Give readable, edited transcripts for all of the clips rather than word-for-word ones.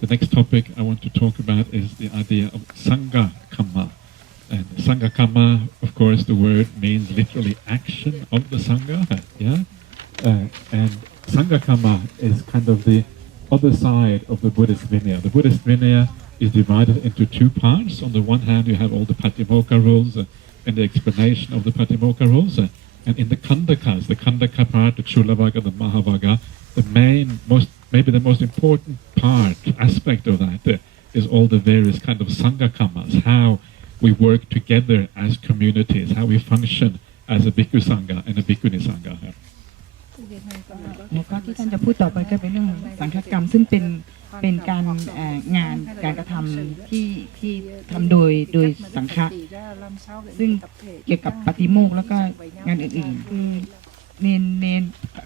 The next topic I want to talk about is the idea of Sanghakamma. And Sanghakamma, of course, the word means literally action of the Sangha. Yeah? And Sanghakamma is kind of the other side of the Buddhist Vinaya. The Buddhist Vinaya is divided into two parts. On the one hand, you have all the Patimokkha rules and the explanation of the Patimokkha rules. And in the Khandakas, the Khandaka part, the Chulavagga, the Mahavagga, maybe the most important aspect of that is all the various kind of Sanghakammas, how we work together as communities, how we function as a Bhikkhu Sangha and a Bhikkhuni Sangha. หัวข้อที่ท่านจะพูดต่อไปก็เป็นเรื่องสังฆกรรมซึ่งเป็นการงานการกระทำที่ทำโดยสังฆะซึ่งเกี่ยวกับปฏิโมกข์แล้วก็งานอื่นๆคือเนน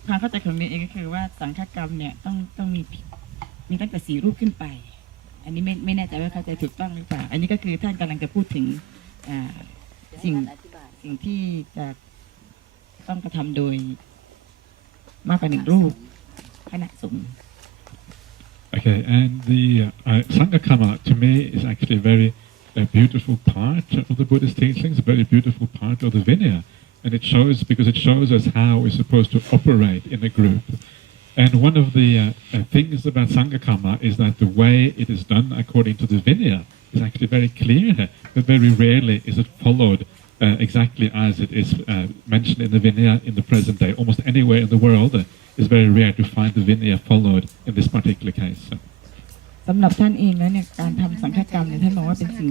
ความเข้าใจของเนนเองก็คือว่าสังฆกรรมเนี่ยต้องมีตั้งแต่4 รูปขึ้นไปอันนี้ไม่แน่ใจว่าเข้าใจถูกต้องหรือเปล่าอันนี้ก็คือท่านกำลังจะพูดถึงสิ่งที่จะต้องกระทำโดยมากกว่า1 รูปคณะสงฆ์ Okay, and the Sanghakamma to me is actually a very beautiful part of the Buddhist teachings, a very beautiful part of the Vinaya, and it shows us how we're supposed to operate in a group. And one of the things about Sanghakamma is that the way it is done according to the Vinaya is actually very clear, but very rarely is it followed exactly as it is mentioned in the Vinaya in the present day. Almost anywhere in the world, it's very rare to find the Vinaya followed in this particular case. สำหรับท่านเองแล้วเนี่ยการทำสังฆกรรมเนี่ยท่านบอกว่าเป็นสิ่ง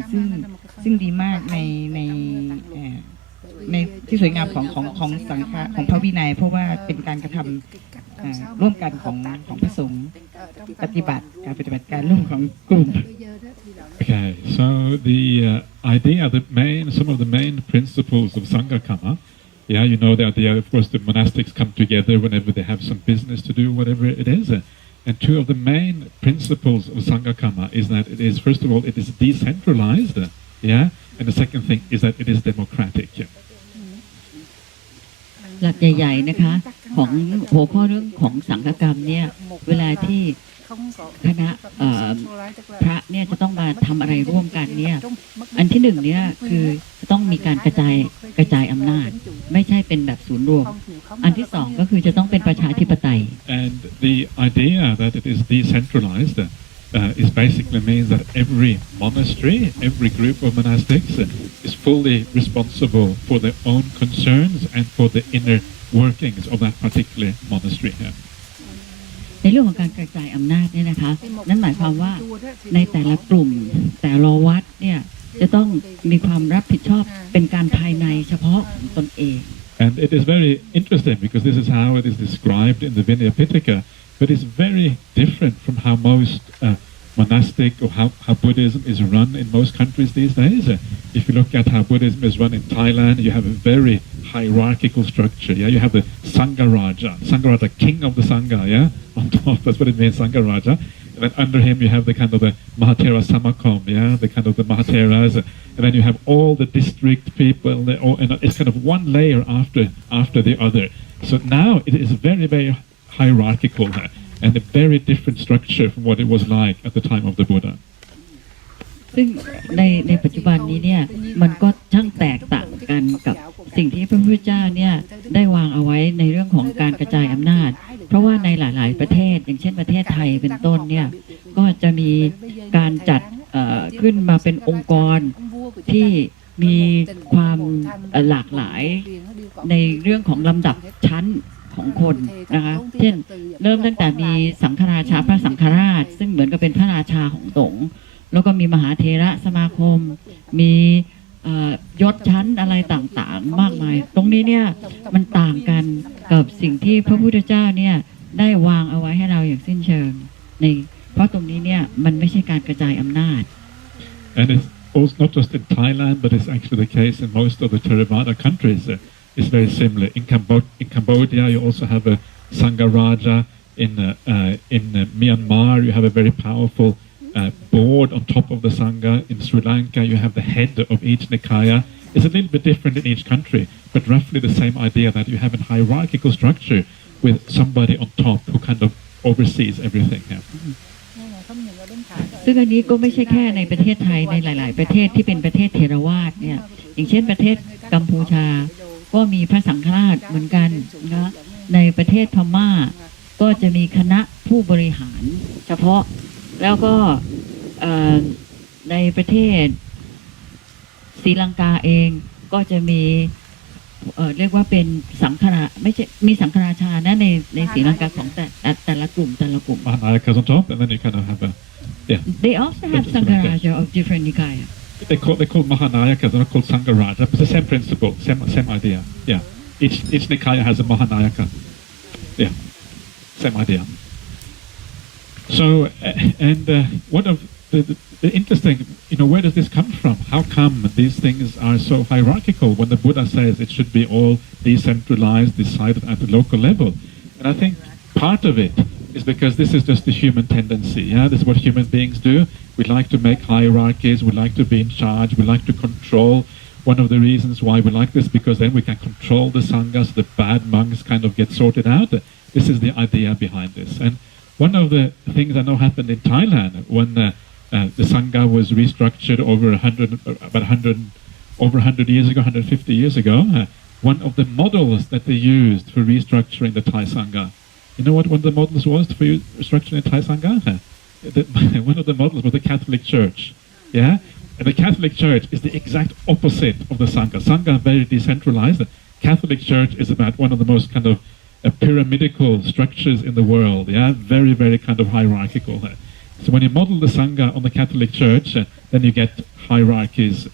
ซึ่งดีมากในที่สวยงามของสังฆะของพระวินัยเพราะว่าเป็นการกระทำร่วมกันของพระสงฆ์ปฏิบัติการร่วมของกลุ่ม Okay, so the idea, some of the main principles of Sanghakamma, yeah, you know the idea, of course, the monastics come together whenever they have some business to do, whatever it is. And two of the main principles of Sanghakamma is that it is, first of all, it is decentralized, yeah, and the second thing is that it is democratic. หลักใหญ่ๆนะคะของหัวข้อเรื่องของสังฆกรรมเนี่ยเวลาที่คณะพระเนี่ยจะต้องมาทำอะไรร่วมกันเนี่ยอันที่1เนี่ยคือจะต้องมีการกระจายอำนาจไม่ใช่เป็นแบบศูนย์รวมอันที่2ก็คือจะต้องเป็นประชาธิปไตย And the idea that it is decentralized is basically means that every monastery, every group of monastics is fully responsible for their own concerns and for the inner workings of that particular monastery. ในเรื่องของการกระจายอำนาจเนี่ยนะคะนั่นหมายความว่าในแต่ละกลุ่มแต่ละวัดเนี่ยจะต้องมีความรับผิดชอบเป็นการภายในเฉพาะของตนเอง And it is very interesting because this is how it is described in the Vinaya Pitaka, but it's very different from how most monastic or how Buddhism is run in most countries these days. If you look at how Buddhism is run in Thailand, you have a very hierarchical structure. Yeah, you have the Sangharaja, king of the Sangha. Yeah, on top, that's what it means, Sangharaja. And then under him, you have the kind of the Mahatera Samakom. Yeah, the kind of the Mahateras. And then you have all the district people, and it's kind of one layer after the other. So now it is very, very hierarchical and a very different structure from what it was like at the time of the Buddha. ซึ่งในปัจจุบันนี้เนี่ยมันก็ช่างแตกต่างกันกับสิ่งที่พระพุทธเจ้าเนี่ยได้วางเอาไว้ในเรื่องของการกระจายอำนาจเพราะว่าในหลายๆประเทศอย่างเช่นประเทศไทยเป็นต้นเนี่ยก็จะมีการจัดขึ้นมาเป็นองค์กรที่มีความหลากหลายในเรื่องของลำดับชั้นของคนนะคะเช่นเริ่มตั้งแต่มีสังฆราชาพระสังฆราชซึ่งเหมือนกับเป็นพระราชาของสงฆ์แล้วก็มีมหาเถระสมาคมมียศชั้นอะไรต่างๆมากมายตรงนี้เนี่ยมันต่างกันกับสิ่งที่พระพุทธเจ้าเนี่ยได้วางเอาไว้ให้เราอย่างสิ้นเชิงในเพราะตรงนี้เนี่ยมันไม่ใช่การกระจายอำนาจ And it's also not just in Thailand, but it's actually the case in most of the Theravada countries. It's very similar. In Cambodia, you also have a Sangharaja. In Myanmar, you have a very powerful board on top of the Sangha. In Sri Lanka, you have the head of each Nikaya. It's a little bit different in each country, but roughly the same idea that you have a hierarchical structure with somebody on top who kind of oversees everything. ซึ่งอันนี้ก็ไม่ใช่แค่ในประเทศไทยในหลาย ๆ ประเทศที่เป็นประเทศเถรวาทเนี่ยอย่างเช่นประเทศกัมพูชาก็มีพระสังฆราชเหมือนกันนะในประเทศพม่าก็จะมีคณะผู้บริหารเฉพาะแล้วก็ในประเทศศรีลังกาเองก็จะมีเรียกว่าเป็นสังฆราไม่ใช่มีสังฆราชานะในศรีลังกาของแต่ละกลุ่มMahanayakas on top, and then you kind of have a They also have Sangharaja of different Nikaya. They call Mahanayakas, they're not called Sangharaja, but it's the same principle, same idea. Yeah, each Nikaya has a Mahanayaka. Yeah, same idea. So, and one of the interesting, where does this come from? How come these things are so hierarchical when the Buddha says it should be all decentralized, decided at the local level? And I think part of it is because this is just the human tendency. Yeah, this is what human beings do. We like to make hierarchies. We like to be in charge. We like to control. One of the reasons why we like this because then we can control the sanghas. The bad monks kind of get sorted out. This is the idea behind this. And one of the things I know happened in Thailand when the sangha was restructured over 100 years ago, 150 years ago. One of the models that they used for restructuring the Thai sangha. You know what one of the models was for restructuring the Thai sangha? One of the models was the Catholic Church. Yeah, and the Catholic Church is the exact opposite of the sangha. Sangha is very decentralized. The Catholic Church is about one of the most kind of pyramidical structures in the world. Yeah, very, very kind of hierarchical. So when you model the sangha on the Catholic Church, then you get hierarchies,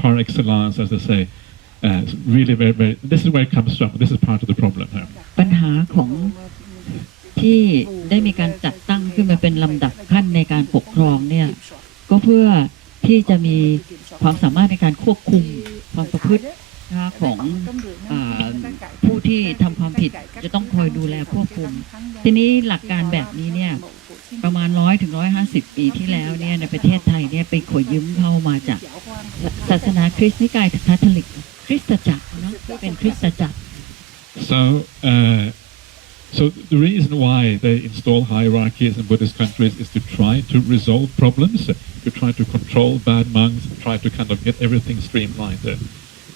par excellence, as they say. Really, very, very. This is where it comes from. This is part of the problem here. ปัญหาของที่ได้มีการจัดตั้งขึ้นมาเป็นลำดับขั้นในการปกครองเนี่ยก็เพื่อที่จะมีความสามารถในการควบคุมความประพฤติของผู้ที่ทำความผิดจะต้องคอยดูแลควบคุมทีนี้หลักการแบบนี้เนี่ยประมาณ100 ถึง 150 ปีที่แล้วเนี่ยในประเทศไทยเนี่ยไปขอยืมเข้ามาจากศาสนาคริสต์นิกายคาทอลิกคริสตจักรเนาะที่เป็นคริสตจักร So the reason why they install hierarchies in Buddhist countries is to try to resolve problems, to try to control bad monks, try to kind of get everything streamlined.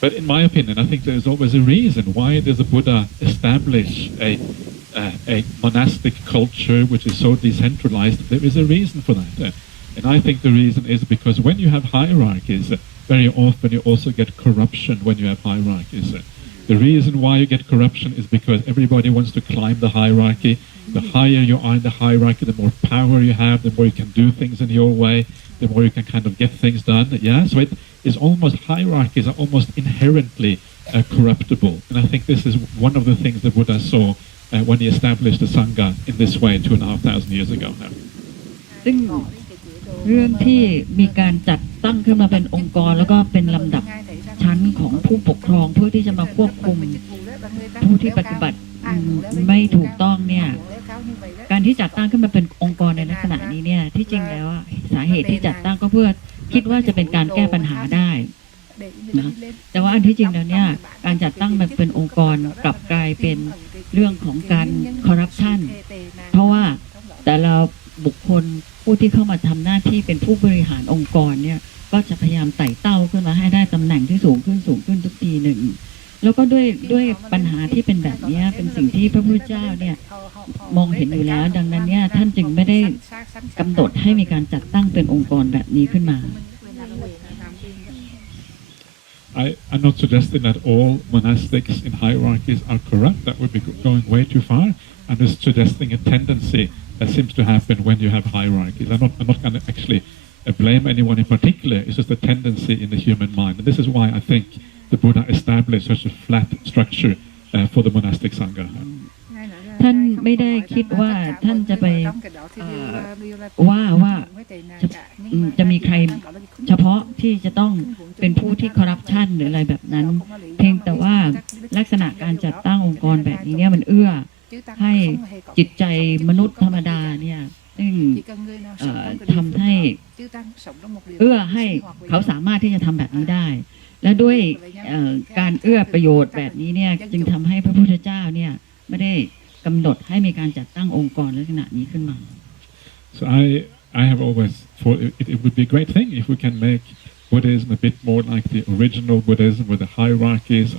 But in my opinion, I think there's always a reason why does the Buddha establish a monastic culture which is so decentralized. There is a reason for that. And I think the reason is because when you have hierarchies, very often you also get corruption when you have hierarchies. The reason why you get corruption is because everybody wants to climb the hierarchy. The higher you are in the hierarchy, the more power you have, the more you can do things in your way, the more you can kind of get things done. Yeah, so it is almost, hierarchies are almost inherently corruptible. And I think this is one of the things that Buddha saw when he established the Sangha in this way 2,500 years ago now. ซึ่งเรื่องที่มีการจัดตั้งขึ้นมาเป็นองค์กรแล้วก็เป็นลำดับชั้นของผู้ปกครองเพื่อที่จะมาควบคุมผู้ที่ปฏิบัติไม่ถูกต้องเนี่ยการที่จัดตั้งขึ้นมาเป็นองค์กรในลักษณะนี้เนี่ยที่จริงแล้วสาเหตุที่จัดตั้งก็เพื่อคิดว่าจะเป็นการแก้ปัญหาได้นะแต่ว่าอันที่จริงแล้วเนี่ยการจัดตั้งมันเป็นองค์กรกลับกลายเป็นเรื่องของการคอร์รัปชันเพราะว่าแต่ละบุคคลผู้ที่เข้ามาทำหน้าที่เป็นผู้บริหารองค์กรเนี่ยก็จะพยายามไต่เต้าขึ้นมาให้ได้ตำแหน่งที่สูงขึ้นทุกทีหนึ่งแล้วก็ด้วยปัญหาที่เป็นแบบนี้เป็นสิ่งที่พระพุทธเจ้าเนี่ยมองเห็นอยู่แล้วดังนั้นเนี่ยท่านจึงไม่ได้กำหนดให้มีการจัดตั้งเป็นองค์กรแบบนี้ขึ้นมา I'm not suggesting that all monastics in hierarchies are corrupt. That would be going way too far. I'm just suggesting a tendency that seems to happen when you have hierarchies. I'm not going to actually blame anyone in particular. It's just a tendency in the human mind. And this is why I think the Buddha established such a flat structure for the monastic Sangha. ท่านไม่ได้คิดว่าท่านจะไปว่าจะมีใครเฉพาะที่จะต้องเป็นผู้ที่คอร์รัปชันหรืออะไรแบบนั้นเพียงแต่ว่าลักษณะการจัดตั้งองค์กรแบบนี้เนี่ยมันเอื้อให้จิตใจมนุษย์ธรรมดาเนี่ยซึ่งทำให้เอื้อให้เขาสามารถที่จะทำแบบนี้ได้และด้วยการเอื้อประโยชน์แบบนี้เนี่ยจึงทำให้พระพุทธเจ้าเนี่ยไม่ได้กำหนดให้มีการจัดตั้งองค์กรลักษณะนี้ขึ้นมา So I have always thought it would be a great thing if we can make Buddhism a bit more like the original Buddhism with the hierarchies.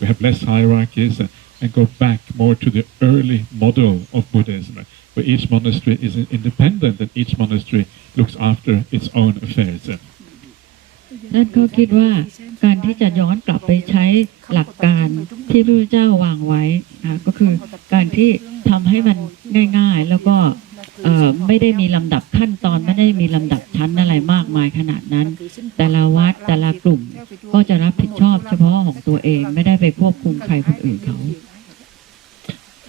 We have less hierarchies and go back more to the early model of Buddhism, where each monastery is independent and each monastery looks after its own affairs. นั่นก็คิดว่าการที่จะย้อนกลับไปใช้หลักการที่พระพุทธเจ้าวางไว้นะก็คือการที่ทำให้มันง่ายๆแล้วก็ไม่ได้มีลำดับขั้นตอนไม่ได้มีลำดับชั้นอะไรมากมายขนาดนั้นแต่ละวัดแต่ละกลุ่มก็จะรับผิดชอบเฉพาะของตัวเองไม่ได้ไปควบคุมใครคนอื่นเขา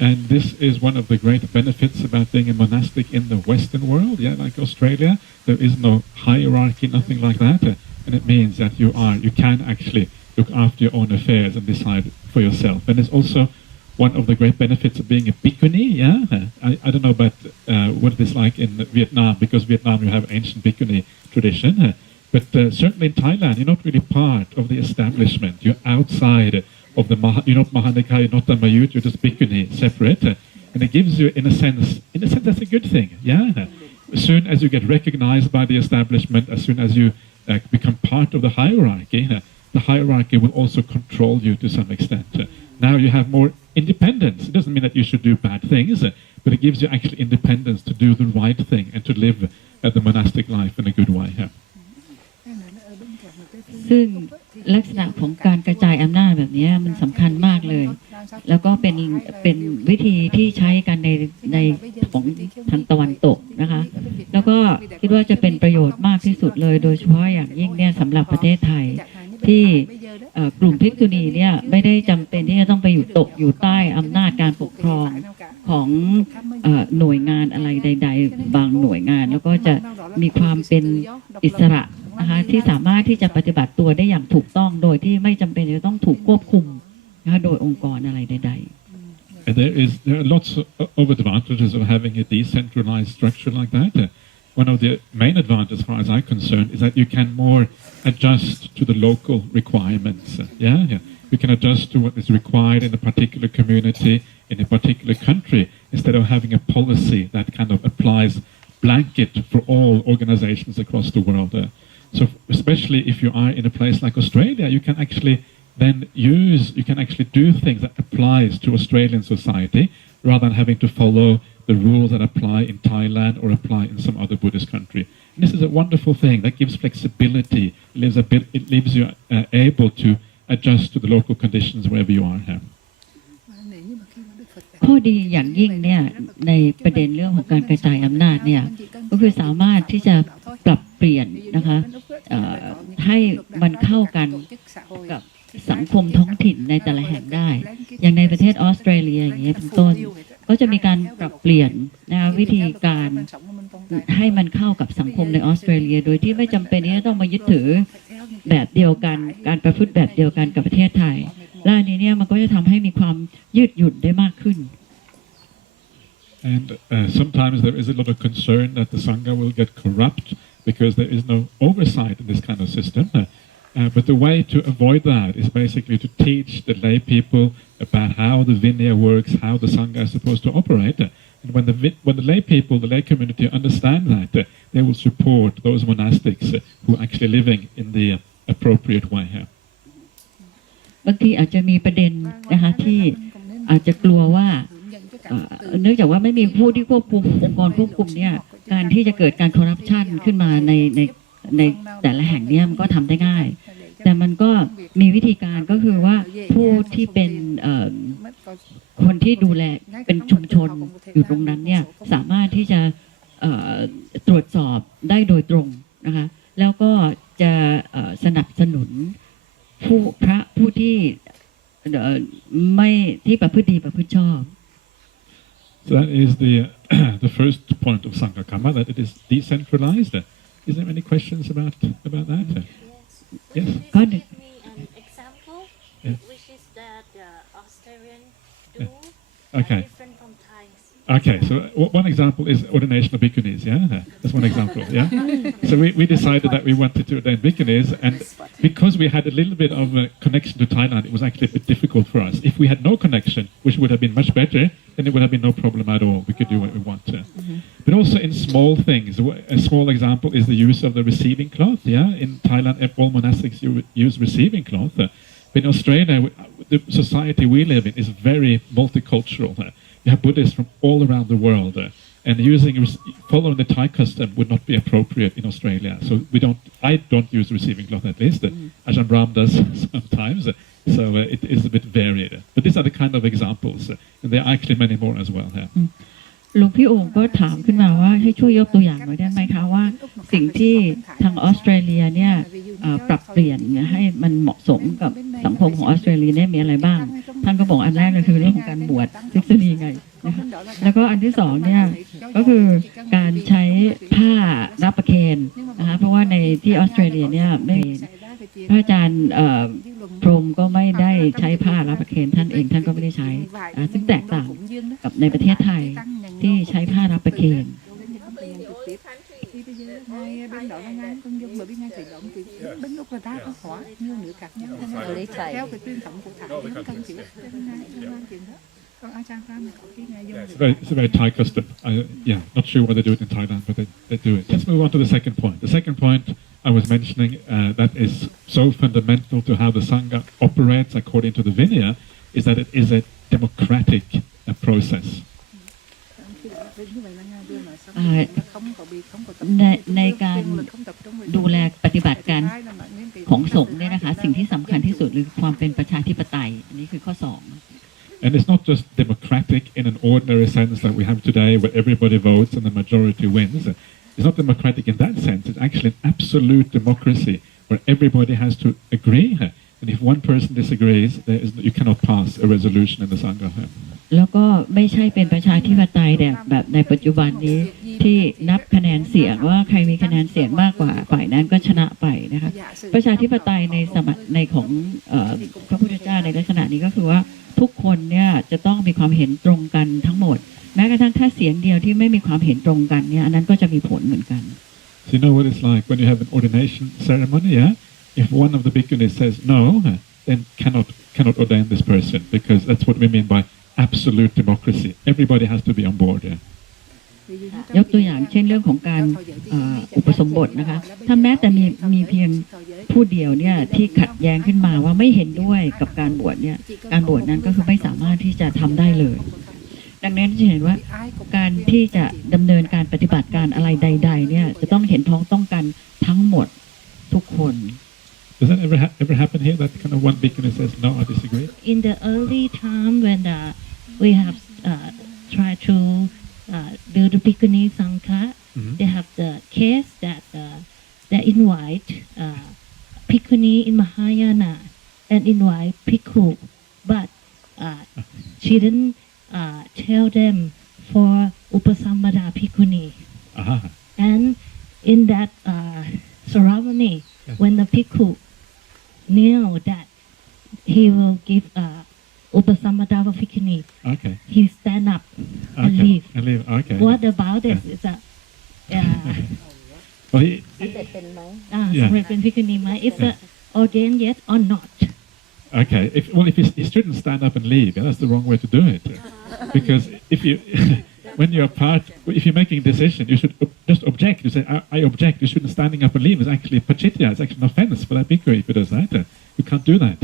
And this is one of the great benefits about being a monastic in the Western world, like Australia. There is no hierarchy, nothing like that. And it means that you can actually look after your own affairs and decide for yourself. And it's also one of the great benefits of being a bhikkhuni. I don't know about what it is like in Vietnam, because Vietnam you have ancient bhikkhuni tradition. But certainly in Thailand, you're not really part of the establishment. You're outside of the you're not Mahanika, you're not Dhammayut, you're just bhikkhuni, separate. And it gives you, in a sense, that's a good thing. As soon as you get recognized by the establishment, as soon as you become part of the hierarchy will also control you to some extent. Now you have more independence. It doesn't mean that you should do bad things, but it gives you actually independence to do the right thing and to live the monastic life in a good way. ซึ่งลักษณะของการกระจายอำนาจแบบนี้มันสำคัญมากเลยแล้วก็เป็นวิธีที่ใช้กันในของทางตะวันตกนะคะแล้วก็คิดว่าจะเป็นประโยชน์มากที่สุดเลยโดยเฉพาะอย่างยิ่งเนี่ยสำหรับประเทศไทยที่กลุ่มภิกษุณีเนี่ยไม่ได้จำเป็นที่จะต้องไปอยู่ใต้อำนาจการปกครองของหน่วยงานอะไรใดๆบางหน่วยงานแล้วก็จะมีความเป็นอิสระนะคะที่สามารถที่จะปฏิบัติตัวได้อย่างถูกต้องโดยที่ไม่จำเป็นจะต้องถูกควบคุมนะคะโดยองค์กรอะไรใดๆ And there are lots of advantages of having a decentralized structure like that. One of the main advantages, as far as I'm concerned, is that you can more adjust to the local requirements. You can adjust to what is required in a particular community, in a particular country, instead of having a policy that kind of applies blanket for all organizations across the world. So especially if you are in a place like Australia, you can actually do things that applies to Australian society rather than having to follow the rules that apply in Thailand or apply in some other Buddhist country. And this is a wonderful thing that gives flexibility. It leaves you able to adjust to the local conditions wherever you are here. ข้อดีอย่างยิ่งเนี่ยในประเด็นเรื่องของการกระจายอำนาจเนี่ยก็คือสามารถที่จะปรับเปลี่ยนนะคะให้มันเข้ากันกับสังคมท้องถิ่นในแต่ละแห่งได้อย่างในประเทศออสเตรเลียอย่างเงี้ยเป็นต้นก็จะมีการปรับเปลี่ยนนะคะวิธีการให้มันเข้ากับสังคมในออสเตรเลียโดยที่ไม่จำเป็นที่จะต้องมายึดถือแบบเดียวกันการประพฤติแบบเดียวกันกับประเทศไทยและอันนี้เนี่ยมันก็จะทำให้มีความยืดหยุ่นได้มากขึ้น And sometimes there is a lot of concern that the Sangha will get corrupt because there is no oversight in this kind of system. But the way to avoid that is basically to teach the lay people about how the Vinaya works, how the Sangha is supposed to operate. And when the lay people, the lay community understand that, they will support those monastics who are actually living in the appropriate way here. บางทีอาจจะมีประเด็นนะคะที่อาจจะกลัวว่าเนื่องจากว่าไม่มีผู้ที่ควบคุมองค์กรควบคุมเนี่ยการที่จะเกิดการคอร์รัปชันขึ้นมาในแต่ละแห่งเนี่ยมันก็ทำได้ง่ายแต่มันก็มีวิธีการก็คือว่าผู้ที่เป็นคนที่ดูแลเป็นชุมชนอยู่ตรงนั้นเนี่ยสามารถที่จะตรวจสอบได้โดยตรงนะคะแล้วก็จะสนับสนุนผู้ที่ไม่ที่ประพฤติดีประพฤติชอบ So that is the first point of Sanghakamma, that it is decentralized. Is there any questions about that? Yes. Có Give me an example, which is that Australian do Okay. different from Thai. Okay, so one example is ordination of bhikkhunis, yeah? That's one example, yeah? So we decided that we wanted to ordain bhikkhunis, and because we had a little bit of a connection to Thailand, it was actually a bit difficult for us. If we had no connection, which would have been much better, then it would have been no problem at all. We could do what we want to. But also in small things, a small example is the use of the receiving cloth, yeah? In Thailand, all monastics use receiving cloth. But in Australia, the society we live in is very multicultural. You have Buddhists from all around the world, and following the Thai custom would not be appropriate in Australia. So I don't use receiving cloth at least. Ajahn Brahm does sometimes, so it is a bit varied. But these are the kind of examples, and there are actually many more as well. หลวงพี่โองค์ก็ถามขึ้นมาว่าให้ช่วยยกตัวอย่างหน่อยได้ไหมคะว่าสิ่งที่ทางออสเตรเลียเนี่ยปรับเปลี่ยนให้มันเหมาะสมกับสังคมของออสเตรเลียเนี่ยมีอะไรบ้างท่านก็บอกอันแรกเลยคือเรื่องของการบวชภิกษุณีไงนะคะแล้วก็อันที่สองเนี่ยก็คือการใช้ผ้ารับประเคนนะคะเพราะว่าในที่ออสเตรเลียเนี่ยไม่พระอาจารย์พรหมก็ไม่ได้ใช้ผ้ารับประเคนท่านเองท่านก็ไม่ได้ใช้ซึ่งแตกต่างกับในประเทศไทยที่ใช้ผ้ารับประเคน bên đó là ngài công dung bởi vì ngài khởi động thì đến lúc người ta có hóa nhiều nữ các nhau theo cái truyền thống của Thái nó cần chỉ ngài chuyện đó. Còn Ajahn Brahmali có cái ngài dùng It's a very Thai custom. Not sure why they do it in Thailand, but they do it. Let's move on to the second point. The second point I was mentioning that is so fundamental to how the Sangha operates according to the Vinaya is that it is a democratic process. ในการดูแลปฏิบัติการของสงฆ์เนี่ยนะคะสิ่งที่สำคัญที่สุดคือความเป็นประชาธิปไตยอันนี้คือข้อ2 And it's not just democratic in an ordinary sense like we have today where everybody votes and the majority wins. It's not democratic in that sense. It's actually an absolute democracy where everybody has to agree. And if one person disagrees, you cannot pass a resolution in the Sangha. แล้วก็ไม่ใช่เป็นประชาธิปไตยแบบในปัจจุบันนี้ที่นับคะแนนเสียงว่าใครมีคะแนนเสียงมากกว่าฝ่ายนั้นก็ชนะไปนะคะประชาธิปไตยในของพระพุทธเจ้าในลักษณะนี้ก็คือว่าทุกคนเนี่ยจะต้องมีความเห็นตรงกันทั้งหมดแม้กระทั่งถ้าเสียงเดียวที่ไม่มีความเห็นตรงกันเนี่ยอันนั้นก็จะมีผลเหมือนกัน So you know what it's like when you have an ordination ceremony, yeah? If one of the bhikkhunis says no, then cannot ordain this person because that's what we mean by absolute democracy. Everybody has to be on board. ยกตัวอย่างเช่นเรื่องของการอุปสมบทนะคะถ้าแม้แต่มีเพียงผู้เดียวเนี่ยที่ขัดแย้งขึ้นมาว่าไม่เห็นด้วยกับการบวชเนี่ยการบวชนั้นก็คือไม่สามารถที่จะทำได้เลยดังนั้นจะเห็นว่าการที่จะดำเนินการปฏิบัติการอะไรใดๆเนี่ยจะต้องเห็นพ้องต้องกันทั้งหมดทุกคน Does that ever happen here that kind of one bhikkhuni says no, I disagree? In the early time when we have tried to do the bhikkhuni sangha, they have the case that they invite bhikkhuni in Mahayana and invite bhikkhu, but she didn't tell them for upasampada bhikkhuni. And in that ceremony, when the bhikkhu knew that he will give upasampada for bhikkhuni, he stand up and leave. What about this? Is a well, สำเร็จเป็นภิกษุณีไหม Is it ordained yet or not? Okay, if he shouldn't stand up and leave, that's the wrong way to do it. Because when you're if you're making a decision, you should just object. You say, I object. You shouldn't standing up and leave. It's actually pachitya. It's actually an offense for that bhikkhu if he does that. You can't do that.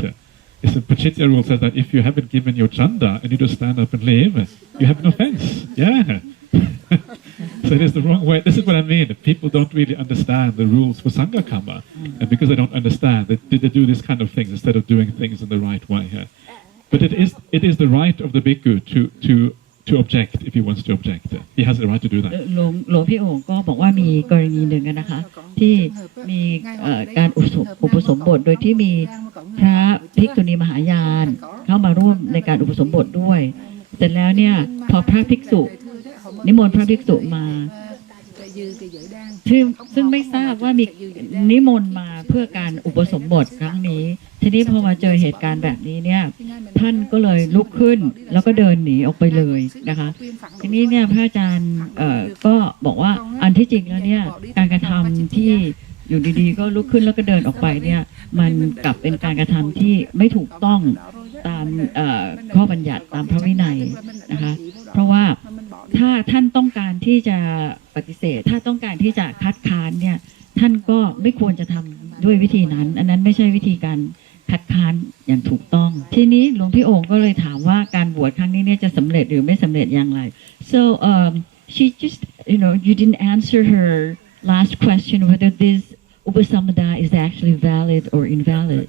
It's a pachitya rule says that if you haven't given your chanda and you just stand up and leave, you have an offense. Yeah. So it is the wrong way. This is what I mean. People don't really understand the rules for Sanghakamma. And because they don't understand, they do these kind of things instead of doing things in the right way. But it is the right of the bhikkhu to object if he wants to object. He has the right to do that. หลวงพี่โอ๋ก็บอกว่ามีกรณีหนึ่งนะคะที่มีการอุปสมบทโดยที่มีพระภิกษุณีมหายานเข้ามาร่วมในการอุปสมบทด้วยเสร็จแล้วเนี่ยพอพระภิกษุนิมนต์พระภิกษุมา ซึ่งไม่ทราบว่ามีนิมนต์มาเพื่อการอุปสมบทครั้งนี้ทีนี้พอมาเจอเหตุการณ์แบบนี้เนี่ยท่านก็เลยลุกขึ้นแล้วก็เดินหนีออกไปเลยนะคะทีนี้เนี่ยพระอาจารย์ก็บอกว่าอันที่จริงแล้วเนี่ยการกระทำที่อยู่ดีๆก็ลุกขึ้นแล้วก็เดินออกไปเนี่ยมันกลับเป็นการกระทำที่ไม่ถูกต้องตามข้อบัญญัติตามพระวินัยนะคะเพราะว่าถ้าท่านต้องการที่จะปฏิเสธถ้าต้องการที่จะคัดค้านเนี่ยท่านก็ไม่ควรจะทำด้วยวิธีนั้นอันนั้นไม่ใช่วิธีการคัดค้านอย่างถูกต้องทีนี้หลวงพี่โอ่งก็เลยถามว่าการบวชครั้งนี้เนี่ยจะสำเร็จหรือไม่สำเร็จอย่างไร so she just you didn't answer her last question whether this Upasamada is actually valid or invalid.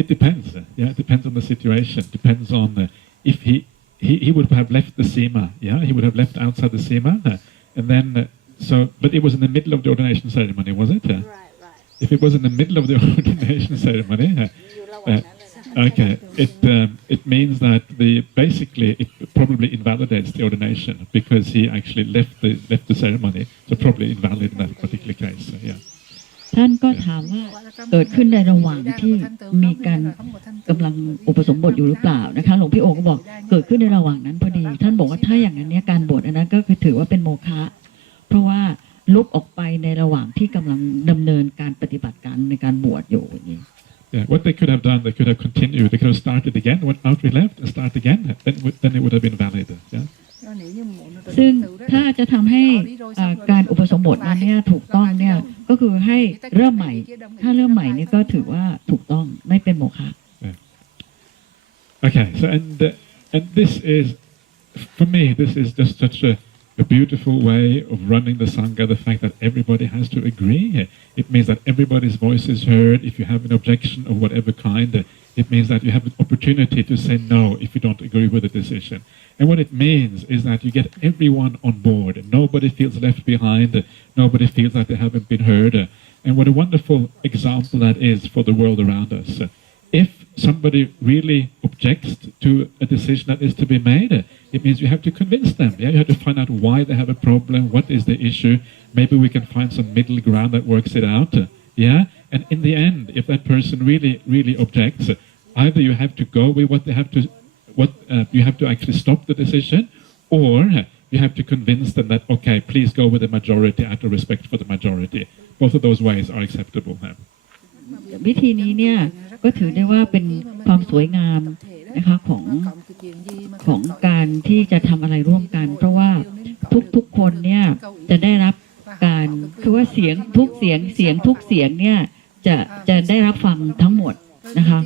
It depends. Yeah, it depends on the situation. Depends on if he would have left the sema. Yeah, he would have left outside the sema, and then but it was in the middle of the ordination ceremony, was it? Right. If it was in the middle of the ordination ceremony, okay, it means that basically it probably invalidates the ordination because he actually left the ceremony, so probably invalid in that particular case. Yeah. ท่านก็ถามว่าเกิดขึ้นในระหว่างที่มีการกำลังอุปสมบทอยู่หรือเปล่านะคะหลวงพี่โอก็บอกเกิดขึ้นในระหว่างนั้นพอดีท่านบอกว่าถ้าอย่างนั้นเนี่ยการบวชอันนั้นก็คือถือว่าเป็นโมฆะเพราะว่าลุกออกไปในระหว่างที่กำลังดำเนินการปฏิบัติการในการบวชอยู่อย่างนี้ Yeah, what they could have done, they could have continued. They could have started again, went out, left, and start again. Then it would have been valid. Yeah. ซึ่งถ้าจะทำให้การอุปสมบทนั้นเนี่ยถูกต้องเนี่ยก็คือให้เริ่มใหม่ถ้าเริ่มใหม่เนี่ยก็ถือว่าถูกต้องไม่เป็นโมฆะ Okay, so and this is for me this is just such a beautiful way of running the Sangha, the fact that everybody has to agree. It means that everybody's voice is heard. If you have an objection of whatever kind, it means that you have an opportunity to say no if you don't agree with the decision. And what it means is that you get everyone on board. Nobody feels left behind. Nobody feels like they haven't been heard. And what a wonderful example that is for the world around us. If somebody really objects to a decision that is to be made, it means you have to convince them. Yeah, you have to find out why they have a problem, what is the issue. Maybe we can find some middle ground that works it out. Yeah, and in the end, if that person really objects, either you have to go with what they have to, you have to actually stop the decision, or you have to convince them that okay, please go with the majority out of respect for the majority. Both of those ways are acceptable. วิธีนี้เนี่ยก็ถือได้ว่าเป็นความสวยงามนะคะของการที่จะทำอะไรร่วมกันเพราะว่าทุกคนเนี่ยจะได้รับการคือว่าเสียงทุกเสียงเนี่ยจะได้รับฟังทั้งหมดนะคะ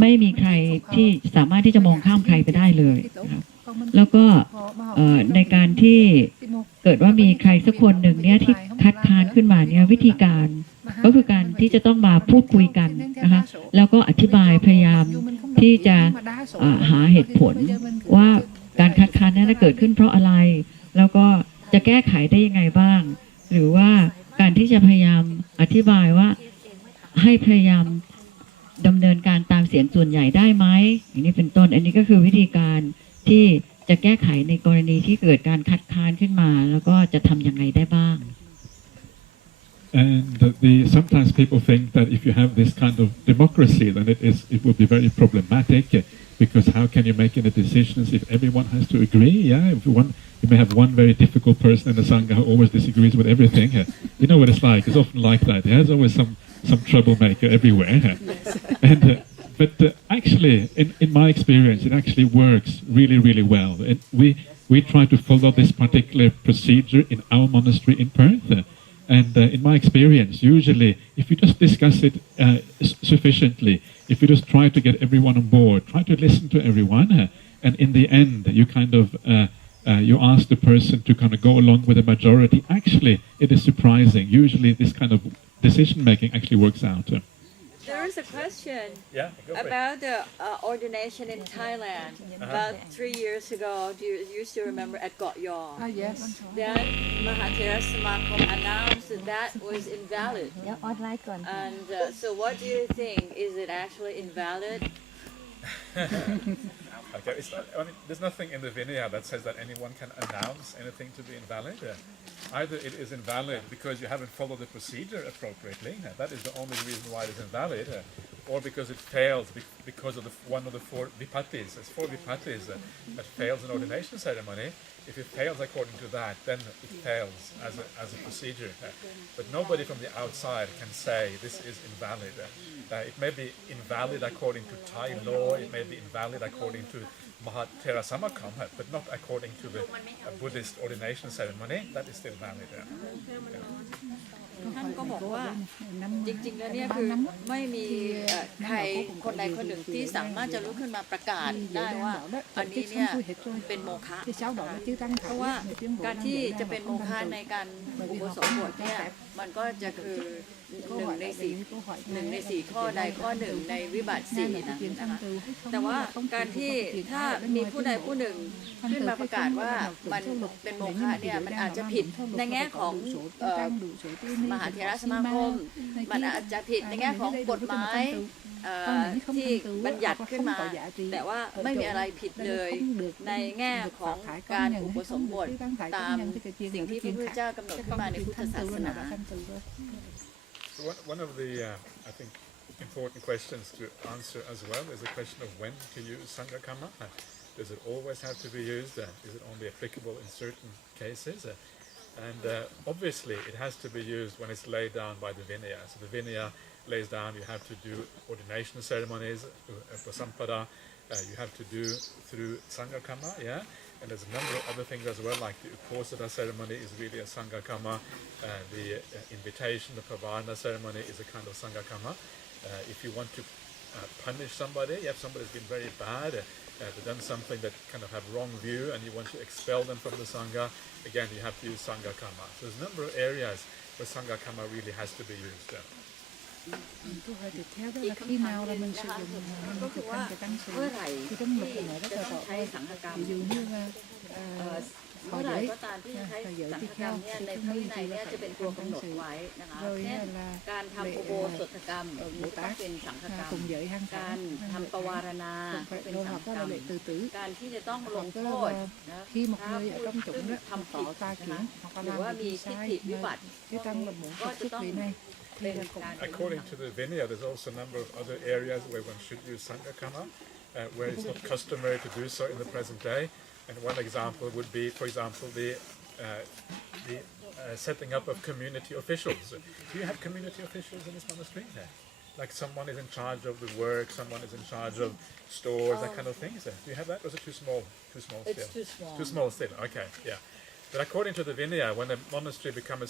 ไม่มีใครที่สามารถที่จะมองข้ามใครไปได้เลยนะคะแล้วก็ในการที่เกิดว่ามีใครสักคนหนึ่งเนี่ยที่คัดค้านขึ้นมาเนี่ยวิธีการก็คือการที่จะต้องมาพูดคุยกันนะคะแล้วก็อธิบายพยายามที่จะหาเหตุผลว่าการคัดค้านนั้นเกิดขึ้นเพราะอะไรแล้วก็จะแก้ไขได้ยังไงบ้างหรือว่าการที่จะพยายามอธิบายว่าให้พยายามดำเนินการตามเสียงส่วนใหญ่ได้ไหมอย่างนี้เป็นต้นอันนี้ก็คือวิธีการที่จะแก้ไขในกรณีที่เกิดการคัดค้านขึ้นมาแล้วก็จะทำยังไงได้บ้าง And sometimes people think that if you have this kind of democracy, then it will be very problematic because how can you make any decisions if everyone has to agree? Yeah, you may have one very difficult person in the Sangha who always disagrees with everything. You know what it's like. It's often like that. There's always some troublemaker everywhere. But actually, in my experience, it actually works really well. And we try to follow this particular procedure in our monastery in Perth. And in my experience, usually, if you just discuss it sufficiently, if you just try to get everyone on board, try to listen to everyone, and in the end, you kind of you ask the person to kind of go along with the majority. Actually, it is surprising. Usually, this kind of decision-making actually works out. There is a question about the ordination in Thailand. About 3 years ago, do you still remember at Got Yaw? Yes. That Mahathira Sanghakamma announced that was invalid. เดี๋ยวออนไลน์ก่อน And so what do you think? Is it actually invalid? Okay, it's not, I mean, there's nothing in the Vinaya that says that anyone can announce anything to be invalid. Either it is invalid because you haven't followed the procedure appropriately, that is the only reason why it is invalid, or because it fails because of one of the four Vipattis. There's four Vipattis that fails an ordination ceremony. If it fails according to that, then it fails as a procedure. But nobody from the outside can say this is invalid. It may be invalid according to Thai law, it may be invalid according to Mahatera Sanghakamma, but not according to the Buddhist ordination ceremony. That is still valid. ท่านก็บอกว่าจริงๆแล้วเนี่ยคือไม่มีใครคนใดคนหนึ่งที่สามารถจะลุกขึ้นมาประกาศได้ว่าอันนี้เนี่ยเป็นโมฆะเพราะว่าการที่จะเป็นโมฆะในการอุปสมบทเนี่ยมันก็จะคือ1 ใน 4ข้อใดข้อหนึ่งในวิบัติ4นะคะแต่ว่าการที่ถ้ามีผู้ใดผู้หนึ่งขึ้นมาประกาศว่ามันเป็นโมฆะเนี่ยมันอาจจะผิดในแง่ของมหาเถรสมาคมมันอาจจะผิดในแง่ของกฎหมายที่บัญญัติขึ้นมาแต่ว่าไม่มีอะไรผิดเลยในแง่ของการอุปสมบทตามสิ่งที่พระพุทธเจ้ากำหนดขึ้นมาในพุทธศาสนา One of the, I think, important questions to answer as well is the question of when to use Sanghakamma. Does it always have to be used? Is it only applicable in certain cases? And obviously, it has to be used when it's laid down by the Vinaya. So the Vinaya lays down you have to do ordination ceremonies, prasampada, you have to do through Sanghakamma, yeah? And there's a number of other things as well, like the Uposatha ceremony is really a Sanghakamma, the invitation, the Pavarana ceremony is a kind of Sanghakamma. If you want to punish somebody, if somebody's been very bad, they've done something that kind of have wrong view and you want to expel them from the Sangha, again you have to use Sanghakamma. So there's a number of areas where Sanghakamma really has to be used. อีกคำถามหนึ่งนะคะก็คือว่าเมื่อไหร่ที่จะต้องใช้สังฆกรรมเมื่อไหร่ก็ตามที่ใช้สังฆกรรมเนี่ยในพระวินัยเนี่ยจะเป็นตัวกำหนดไว้นะคะเช่นการทำอุโบสถกรรมต้องเป็นสังฆกรรมการทำปวารณาเป็นสังฆกรรมการที่จะต้องลงโทษนะถ้าผู้ทำผิดนะคะหรือว่ามีทิฏฐิวิบัติก็จะต้องAccording to the Vinaya, there's also a number of other areas where one should use Sanghakamma, where it's not customary to do so in the present day. And one example would be, for example, the setting up of community officials. Do you have community officials in this monastery? Like someone is in charge of the work, someone is in charge of stores, that kind of thing. Do you have that, or is it too small? Too small still? It's too small. Too small still, okay, yeah. But according to the Vinaya, when a monastery becomes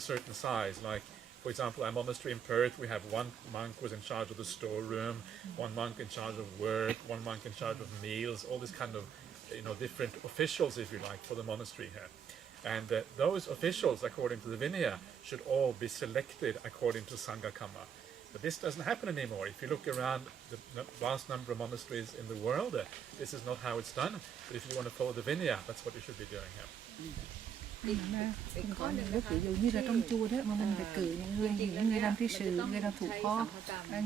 a certain size, like for example, our monastery in Perth, we have one monk who's in charge of the storeroom, one monk in charge of work, one monk in charge of meals, all this kind of, different officials, if you like, for the monastery here. And those officials, according to the Vinaya, should all be selected according to Sanghakamma. But this doesn't happen anymore. If you look around the vast number of monasteries in the world, this is not how it's done. But if you want to follow the Vinaya, that's what you should be doing here. ข้อหนึ่งví dụ như là trong chùa đó mà mình phải cử những người làm thi sự, người làm thủ kho,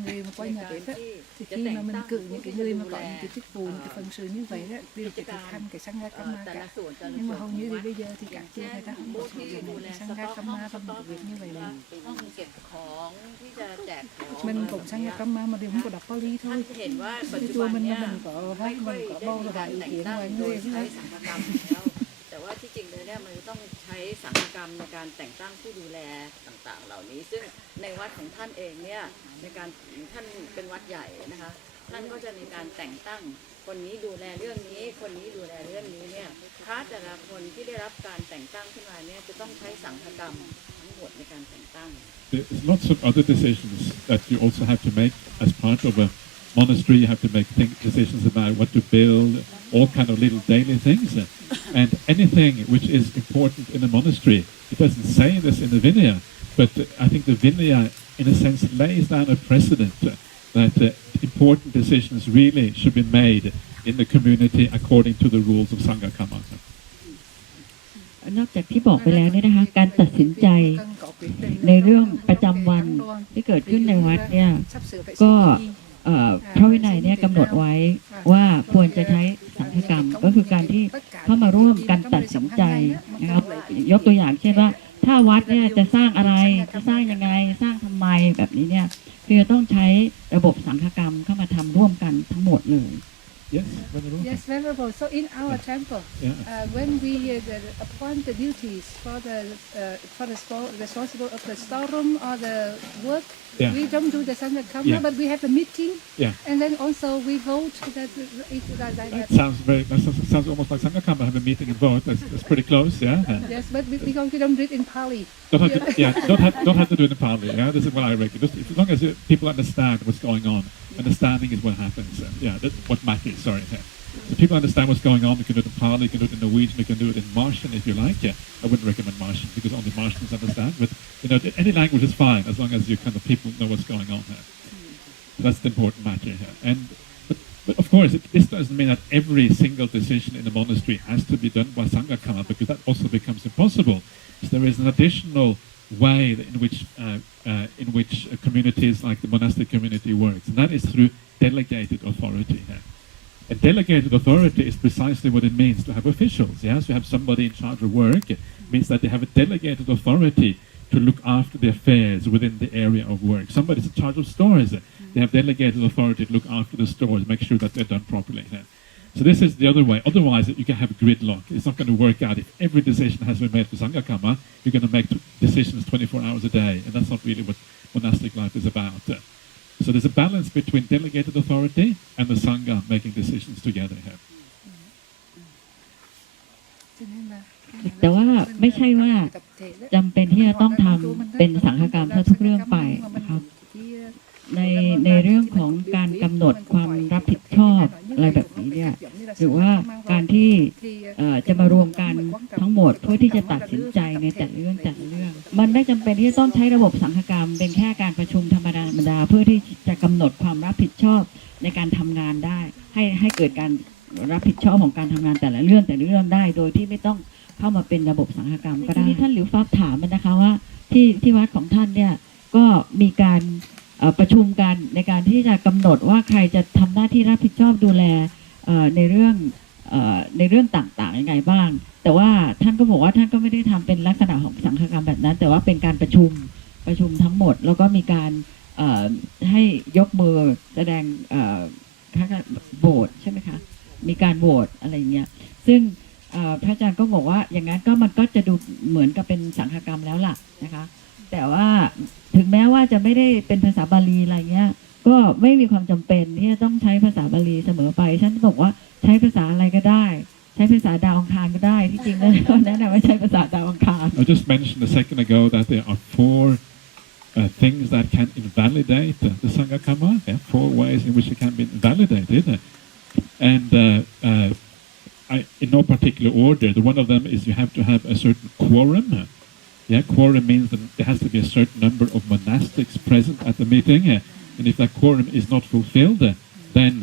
người mà quay nhà bếp á, thì khi mà mình cử những cái người mà có những cái chức vụ, những cái phần sự như vậy đó, đều phải thực hành cái Sanghakamma cả. Nhưng mà hầu như thì bây giờ thì các chùa người ta không có sử dụng cái Sanghakamma trong một việc như vậy này. Mình cũng Sanghakamma mà đều không có đọc Pali thôi. Cái chùa mình có hát, mình có bầu là đại ý kiến mọi người chứ. แต่ว่าที่จริงเลยเนี่ยมันต้องใช้สังฆกรรมในการแต่งตั้งผู้ดูแลต่างๆเหล่านี้ซึ่งในวัดของท่านเองเนี่ยในการท่านเป็นวัดใหญ่นะคะท่านก็จะมีการแต่งตั้งคนนี้ดูแลเรื่องนี้คนนี้ดูแลเรื่องนี้เนี่ยพระแต่ละคนที่ได้รับการแต่งตั้งขึ้นมาเนี่ยจะต้องใช้สังฆกรรมทั้งหมดในการแต่งตั้ง There's lots of other decisions that you also have to make as part of a monastery. You have to make decisions about what to build, all kind of little daily things. And anything which is important in a monastery, it doesn't say this in the Vinaya, but I think the Vinaya, in a sense, lays down a precedent that important decisions really should be made in the community according to the rules of Sanghakamma. นอกจากที่บอกไปแล้วเนี่ยนะคะการตัดสินใจในเรื่องประจำวันที่เกิดขึ้นในวัดเนี่ยก็ พระวินัยเนี่ยกำหนดไว้ว่าควรจะใช้สังฆกรรมก็คือการที่เข้ามาร่วมกันตัดสินใจนะครับยกตัวอย่างเช่นว่าถ้าวัดเนี่ยจะสร้างอะไรจะสร้างยังไงสร้างทำไมแบบนี้เนี่ยคือต้องใช้ระบบสังฆกรรมเข้ามาทำร่วมกันทั้งหมดเลย Yes, Venerable. Yes, Venerable. So in our temple, when we appoint the duties for the responsible of the storeroom or the work, we don't do the Sanghakamma, but we have a meeting, and then also we vote. That sounds almost like Sanghakamma. Have a meeting and vote. That's pretty close, yeah. Yes, but we don't do it in Pali. Don't have to do it in Pali. Yeah, this is what I reckon. Just as long as people understand what's going on, understanding is what happens. That's what matters. Sorry. So people understand what's going on. You can do it in Pali, you can do it in Norwegian, you can do it in Martian if you like. I wouldn't recommend Martian because only Martians understand. But any language is fine as long as you kind of people know what's going on here. So that's the important matter here. But of course, this doesn't mean that every single decision in the monastery has to be done by Sanghakamma because that also becomes impossible. So there is an additional way in which communities like the monastic community works, and that is through delegated authority here. And delegated authority is precisely what it means to have officials. Yes, you have somebody in charge of work. It means that they have a delegated authority to look after the affairs within the area of work. Somebody's in charge of stores. They have delegated authority to look after the stores, make sure that they're done properly. So this is the other way. Otherwise, you can have gridlock. It's not going to work out. If every decision has been made for Sanghakamma, you're going to make decisions 24 hours a day, and that's not really what monastic life is about. So there's a balance between delegated authority and the Sangha making decisions together here. แต่ว่าไม่ใช่ว่าจำเป็นที่จะต้องทำเป็นสังฆกรรมทุกเรื่องไปนะครับในเรื่องของการกำหนดความรับผิดชอบอะไรแบบนี้เนี่ยหรือว่าการที่จะมารวมกันทั้งหมดเพื่อที่จะตัดสินใจในแต่ละเรื่องมันไม่จำเป็นที่จะต้องใช้ระบบสังฆกรรมเป็นแค่การประชุมธรรมดาเพื่อที่จะกำหนดความรับผิดชอบในการทำงานได้ให้เกิดการรับผิดชอบของการทำงานแต่ละเรื่องได้โดยที่ไม่ต้องเข้ามาเป็นระบบสังฆกรรมก็ได้ที่ท่านหลิวฟ้าถามนะคะว่าที่วัดของท่านเนี่ยก็มีการประชุมกันในการที่จะกำหนดว่าใครจะทำหน้าที่รับผิดชอบดูแลในเรื่องต่างๆยังไงบ้างแต่ว่าท่านก็บอกว่าท่านก็ไม่ได้ทำเป็นลักษณะของสังฆกรรมแบบนั้นแต่ว่าเป็นการประชุมทั้งหมดแล้วก็มีการให้ยกมือแสดงโหวตใช่ไหมคะมีการโหวตอะไรเงี้ยซึ่งพระอาจารย์ก็บอกว่าอย่างนั้นก็มันก็จะดูเหมือนกับเป็นสังฆกรรมแล้วล่ะนะคะแต่ว่าถึงแม้ว่าจะไม่ได้เป็นภาษาบาลีอะไรเงี้ยก็ไม่มีความจำเป็นที่จะต้องใช้ภาษาบาลีเสมอไปฉันบอกว่าใช้ภาษาอะไรก็ได้ใช้ภาษาดาวอังคารก็ได้ที่จริงแล้วแนะนำว่าใช้ภาษาดาวอังคาร I just mentioned a second ago that there are four things that can invalidate the Sanghakamma. There are four ways in which it can be invalidated, and in no particular order. One of them is you have to have a certain quorum. Quorum means that there has to be a certain number of monastics present at the meeting, and if that quorum is not fulfilled, then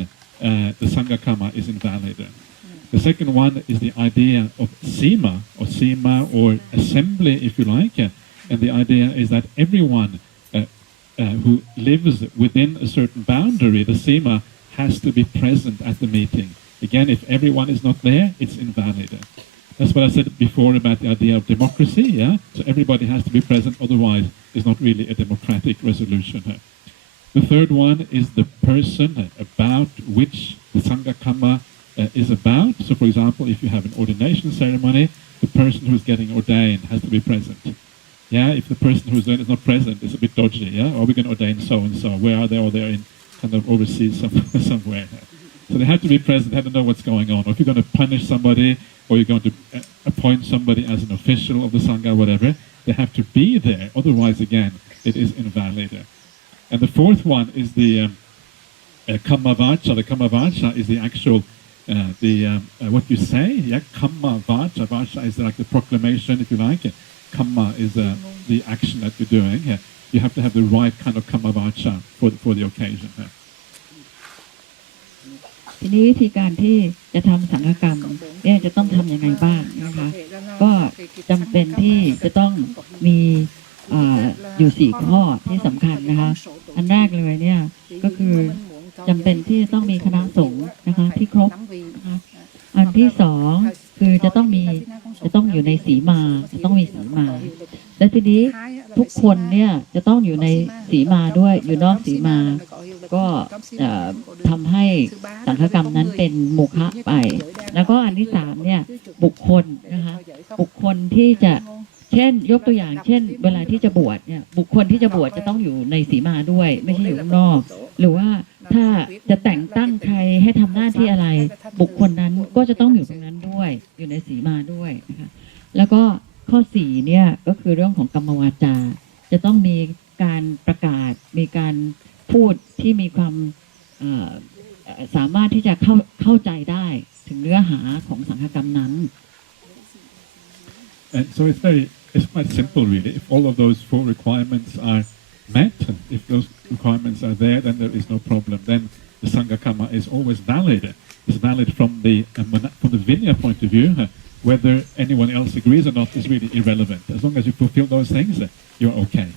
the Sanghakamma is invalid. The second one is the idea of sima or assembly, if you like, and the idea is that everyone who lives within a certain boundary, the sima, has to be present at the meeting. Again, if everyone is not there, it's invalid. That's what I said before about the idea of democracy, So everybody has to be present, otherwise it's not really a democratic resolution. The third one is the person about which the Sanghakamma is about. So for example, if you have an ordination ceremony, the person who's getting ordained has to be present. If the person who's doing it is not present, it's a bit dodgy, Are we going to ordain so-and-so? Where are they? Or they're in kind of overseas somewhere. So they have to be present, have to know what's going on. Or if you're going to punish somebody, or you're going to appoint somebody as an official of the Sangha, whatever, they have to be there. Otherwise, again, it is invalid. And the fourth one is the Kammavacha. The Kammavacha is the actual, what you say. Kammavacha. Vacha is like the proclamation, if you like. Kamma is the action that you're doing. You have to have the right kind of Kammavacha for the occasion. ทีนี้วิธีการที่จะทำสังฆกรรมเนี่ยจะต้องทำยังไงบ้างนะคะก็จำเป็นที่จะต้องมีอยู่4ข้อที่สำคัญนะคะอันแรกเลยเนี่ยก็คือ จำเป็นที่จะต้องมีคณะสงฆ์นะคะที่ครบนะคะอันที่สองคือจะต้องอยู่ในสีมาจะต้องมีสีมา และทีนี้ทุกคนเนี่ยจะต้องอยู่ในสีมาด้วยอยู่นอกสีมาก็ทำให้สังฆกรรมนั้นเป็นโมฆะไปแล้วก็อันที่สามเนี่ยบุคคลนะคะบุคคลที่จะเช่นยกตัวอย่างเช่นเวลาที่จะบวชเนี่ยบุคคลที่จะบวชจะต้องอยู่ในสีมาด้วยไม่ใช่อยู่ข้างนอกหรือว่าถ้าจะแต่งตั้งใครให้ทำหน้าที่อะไรบุคคลนั้นก็จะต้องอยู่ตรงนั้นด้วยอยู่ในสีมาด้วยนะคะแล้วก็ข้อ4เนี่ยก็คือเรื่องของกรรมวาจาจะต้องมีการประกาศมีการพูดที่มีความสามารถที่จะเข้าใจได้ถึงเนื้อหาของสังฆกรรมนั้น And so it's quite simple really. If all of those 4 requirements are met, and if those requirements are there, then there is no problem. Then the Sanghakamma is always valid. It's valid from the Vinaya point of view. Whether anyone else agrees or not is really irrelevant. As long as you fulfill those things, you're okay.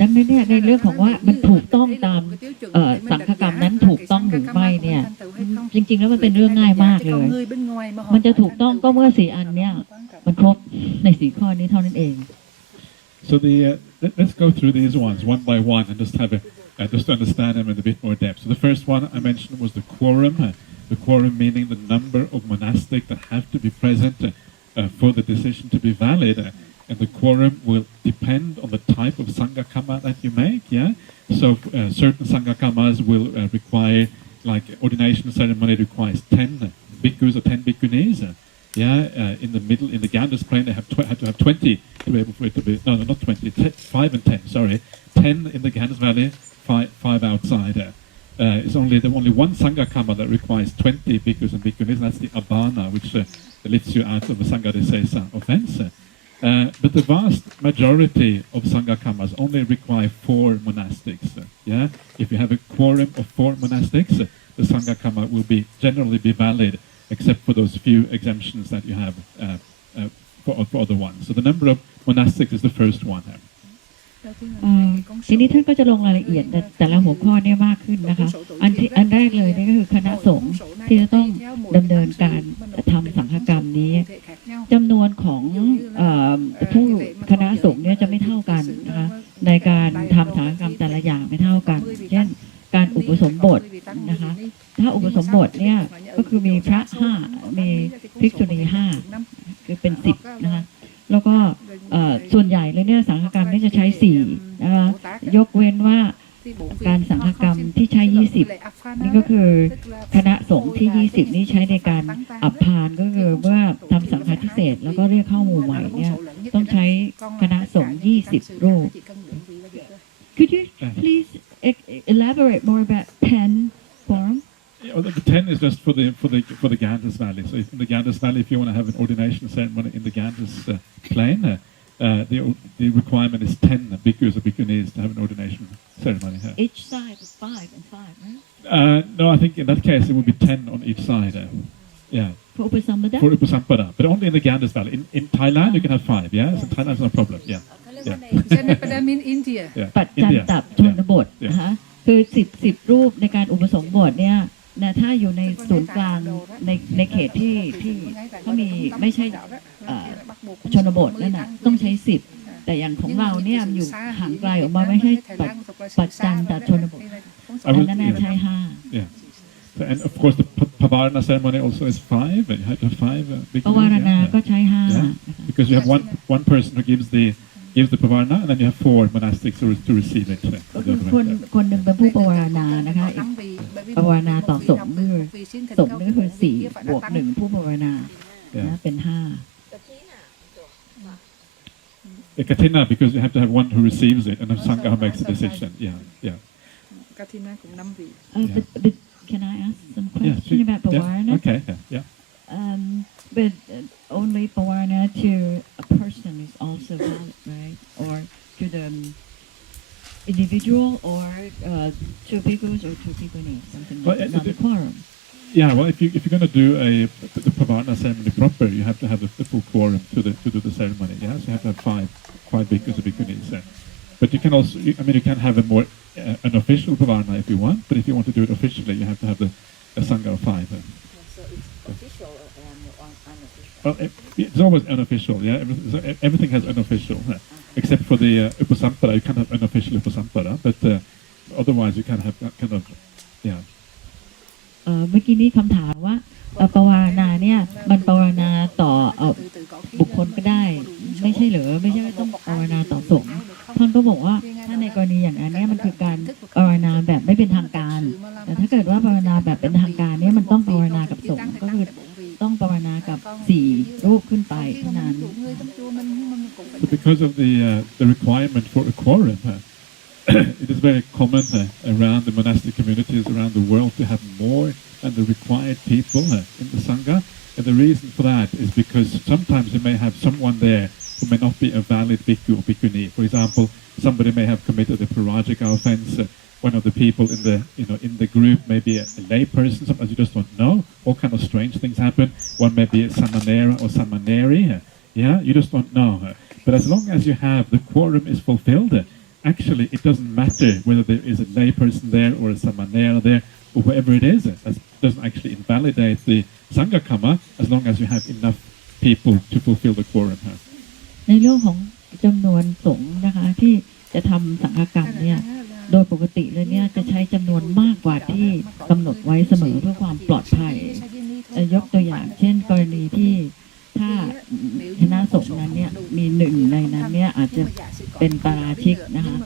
ดังนั้นเนี่ยในเรื่องของว่ามันถูกต้องตามสังฆกรรมนั้นถูกต้องหรือไม่เนี่ยจริงๆแล้วมันเป็นเรื่องง่ายมากเลยมันจะถูกต้องก็เมื่อ4 อันเนี่ยมันครบใน4 ข้อนี้เท่านั้นเอง So let's go through these ones one by one and just have just to understand them in a bit more depth. So the first one I mentioned was the quorum. The quorum meaning the number of monastics that have to be present for the decision to be valid. And the quorum will depend on the type of Sanghakamma that you make, yeah? So certain Sanghakammas will require, like ordination ceremony requires 10 bhikkhus or 10 bhikkhunis, yeah? In the middle, in the Ganges plain, they had to have 20 to be able for it to be, no, not 20, 5 and 10, sorry. 10 in the Ganges Valley, 5 outside. It's only one Sanghakamma that requires 20 bhikkhus and bhikkhunis, and that's the Abhana, which lifts you out of the Sangha offense. But the vast majority of Sanghakammas only require 4 monastics. Yeah, if you have a quorum of 4 monastics, the Sanghakamma will generally be valid, except for those few exemptions that you have for other ones. So the number of monastics is the first one. ทีนี้ท่านก็จะลงรายละเอียดแต่ละหัวข้อเนี่ยมากขึ้นนะคะอันแรกเลยนี่ก็คือคณะสงฆ์ที่จะต้องดำเนินการทำสังฆกรรมนี้จำนวนของผู้คณะสงฆ์เนี่ยจะไม่เท่ากันนะคะในการทำสังฆกรรมแต่ละอย่างไม่เท่ากันเช่นการอุปสมบทนะคะถ้าอุปสมบทเนี่ยก็คือมีพระ5มีภิกษุณี5คือเป็น10นะคะแล้วก็ส่วนใหญ่เลยเนี่ยสังฆกรรมนี่จะใช้4นะคะยกเว้นว่าการสังฆกรรมที่ใช้20นี่ก็คือคณะสงฆ์ที่20นี่ใช้ในการอัปพานก็คือเมื่อทำสังฆทิเศษแล้วก็เรียกเข้าหมู่ใหม่เนี่ยต้องใช้คณะสงฆ์20 รูป Could you please elaborate more about 10 quorum? The 10 is just for the Ganges Valley. So in the Ganges Valley, if you want to have an ordination ceremony in the Ganges plain, the requirement is 10 bhikkhus or bhikkhunis to have an ordination ceremony. Each side is 5 and 5, right? No, I think in that case it would be 10 on each side. Yeah. For Upasampada? For Upasampada, but only in the Ganges Valley. In Thailand, you can have 5. Yeah, so Thailand is no problem. Yeah. But I mean India. ปัจจันตชนบทนะคะคือ10 รูปในการอุปสมบทเนี่ยนะถ้าอยู่ในศูนย์กลางในเขตที่เขามีไม่ใช่ชนบทนั่นน่ะต้องใช้10แต่อย่างของเราเนี่ยอยู่ห่างไกลออกมาไม่ใช่ปัจจันตชนบทอันนั้นใช้5 Yeah. So, and of course the Pavarana ceremony also is 5. And you have 5 big ปวารณาก็ใช้ because you have one person who gives the Pavarana, and then you have 4 monastics to receive it. ก็คือคนหนึ่งเป็นผู้ปวารณานะคะอีกปวารณาต่อสงฆ์นี่คือสงฆ์นี่คือ4 บวก 1 ผู้ปวารณานะเป็น 5. Kathina, because you have to have one who receives it, and then Sangha who makes the decision. Yeah. Kathina cũng 5 vị. But can I ask some question about Pavarana? Okay. Yeah. But only Pavarana to a person is also valid, right? Or to the individual, or to bhikkhus or to bhikkhunis, something like that, not a quorum. Yeah, well, if you're going to do the Pavarana ceremony proper, you have to have the full quorum to do the ceremony. Yeah, so you have to have 5 bhikkhus or bhikkhunis. But you can also, I mean, you can have a more unofficial Pavarana if you want, but if you want to do it officially, you have to have a Sangha of 5. So it's official and unofficial. Well, it's always unofficial, yeah. Everything has unofficial, except for the Upasampada. You can't have unofficial Upasampada, but otherwise you can have that kind of, yeah. เมื่อกี้นี้คำถามว่าปวารณาเนี่ยมันปวารณาต่อบุคคลก็ได้ไม่ใช่เหรอไม่ใช่ว่าต้องปวารณาต่อสงฆ์ท่านก็บอกว่าถ้าในกรณีอย่างนั้นเนี่ยมันคือการปวารณาแบบไม่เป็นทางการแต่ถ้าเกิดว่าปวารณาแบบเป็นทางการเนี่ยมันต้องปวารณากับสงฆ์ก็คือต้องปวารณากับ4 รูปขึ้นไปเท่านั้น But because of the requirement for a quorum, it is very common around the monastic communities around the world to have more than the required people in the Sangha. And the reason for that is because sometimes you may have someone there who may not be a valid bhikkhu or bhikkhuni. For example, somebody may have committed a parajika offense. One of the people in the group may be a lay person. Sometimes you just don't know. All kind of strange things happen. One may be a samanera or samaneri. Yeah, you just don't know. But as long as you have the quorum is fulfilled, actually it doesn't matter whether there is a lay person there or a samanera there or whoever it is. That doesn't actually invalidate the Sanghakamma as long as you have enough people to fulfill the quorum. ในเรื่องของจำนวนสงฆ์นะคะที่จะทำสังฆกรรมเนี่ยโดยปกติเลยเนี่ยจะใช้จำนวนมากกว่าที่กำหนดไว้เสมอเพื่อความปลอดภัยยกตัวอย่างเช่นกรณีที่ถ้าคณะสงฆ์นั้นเนี่ยมีหนึ่งในนั้นเนี่ยอาจจะเป็นปาราชิกนะคะ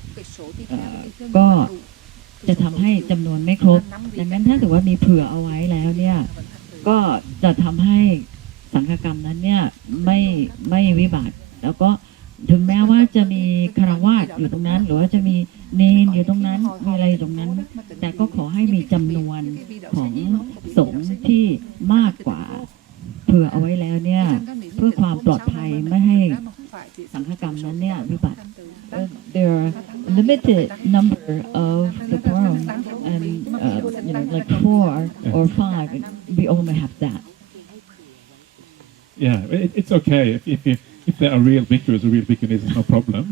ก็จะทำให้จำนวนไม่ครบดังนั้นถ้าถือว่ามีเผื่อเอาไว้แล้วเนี่ยก็จะทำให้สังฆกรรมนั้นเนี่ยไม่วิบัติแล้วก็ถึงแม้ว่าจะมีคฤหัสถ์อยู่ตรงนั้นหรือว่าจะมีเนนอยู่ตรงนั้นมีอะไรตรงนั้นแต่ก็ขอให้มีจำนวนของสงฆ์ที่มากกว่าเผื่อเอาไว้แล้วเนี่ยเพื่อความปลอดภัยไม่ให้สังฆกรรมนั้นเนี่ยวิบัติ there are limited number of the quorum and like 4 or 5 we only have that Yeah, it's okay if there are real bhikkhus or real bhikkhunis, it's no problem.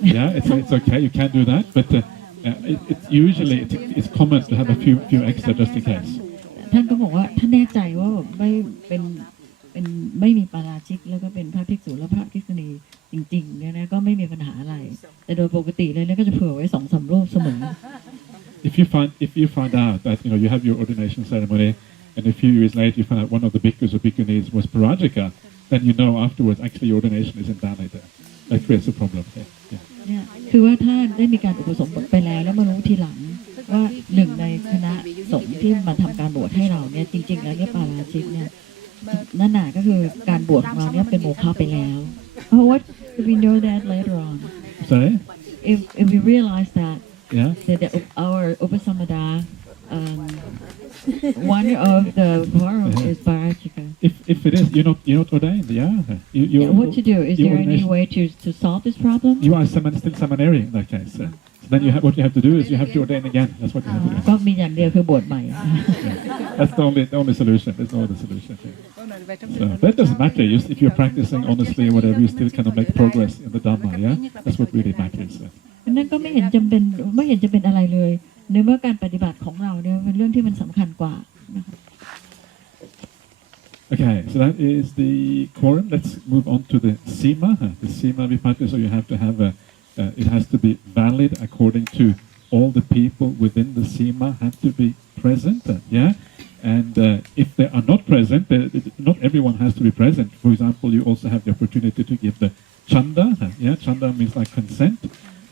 Yeah, it's okay, you can do that, but it's usually it's common to have a few extra just in case. ท่านก็บอกว่าถ้าแน่ใจว่าไม่มีปาราชิกแล้วก็เป็นพระภิกษุและพระภิกษุณีจริงๆเนี่ยนะก็ไม่มีปัญหาอะไรแต่โดยปกติเลยเนี่ยก็จะเผื่อไว้ 2-3 รูปเสมอ If you find out that you have your ordination ceremony and a few years later you find out one of the bhikkhus or bhikkhunis was parajika, then you know afterwards actually your ordination is invalid. That creates a problem. Yeah. เนี่ยคือว่าถ้าได้มีการอุปสมบทไปแล้วแล้วมารู้ทีหลังว่าหนึ่งในคณะสงฆ์ที่มาทำการบวชให้เราเนี่ยจริงๆแล้วเนี่ยปาราชิกเนี่ยนั่นน่ะก็คือการบวชของเราเนี่ยเป็นโมฆะไปแล้ว Oh, what if we know that later on? Sorry? If we realize that that our upasamada one of the quorum is parajika. If it is, you're not ordained. What to do? Is there any way to solve this problem? You are still samaneri in that case. So then what you have to do is you have to ordain again. That's what you have to do. ก็มีอย่างเดียวคือบวชใหม่ That's the only solution. There's no other solution. So that doesn't matter. If you're practicing honestly or whatever, you still kind of make progress in the Dhamma. Yeah, that's what really matters. นั่นก็ไม่เห็นจะเป็นอะไรเลยในเมื่อการปฏิบัติของเราเนี่ยเป็นเรื่องที่มันสำคัญกว่านะคะ Okay, so that is the quorum. Let's move on to the sima. The sima vipatti. So you have to have it has to be valid according to all the people within the sima have to be present. Yeah, and if they are not present, not everyone has to be present. For example, you also have the opportunity to give the chanda. Yeah, chanda means like consent.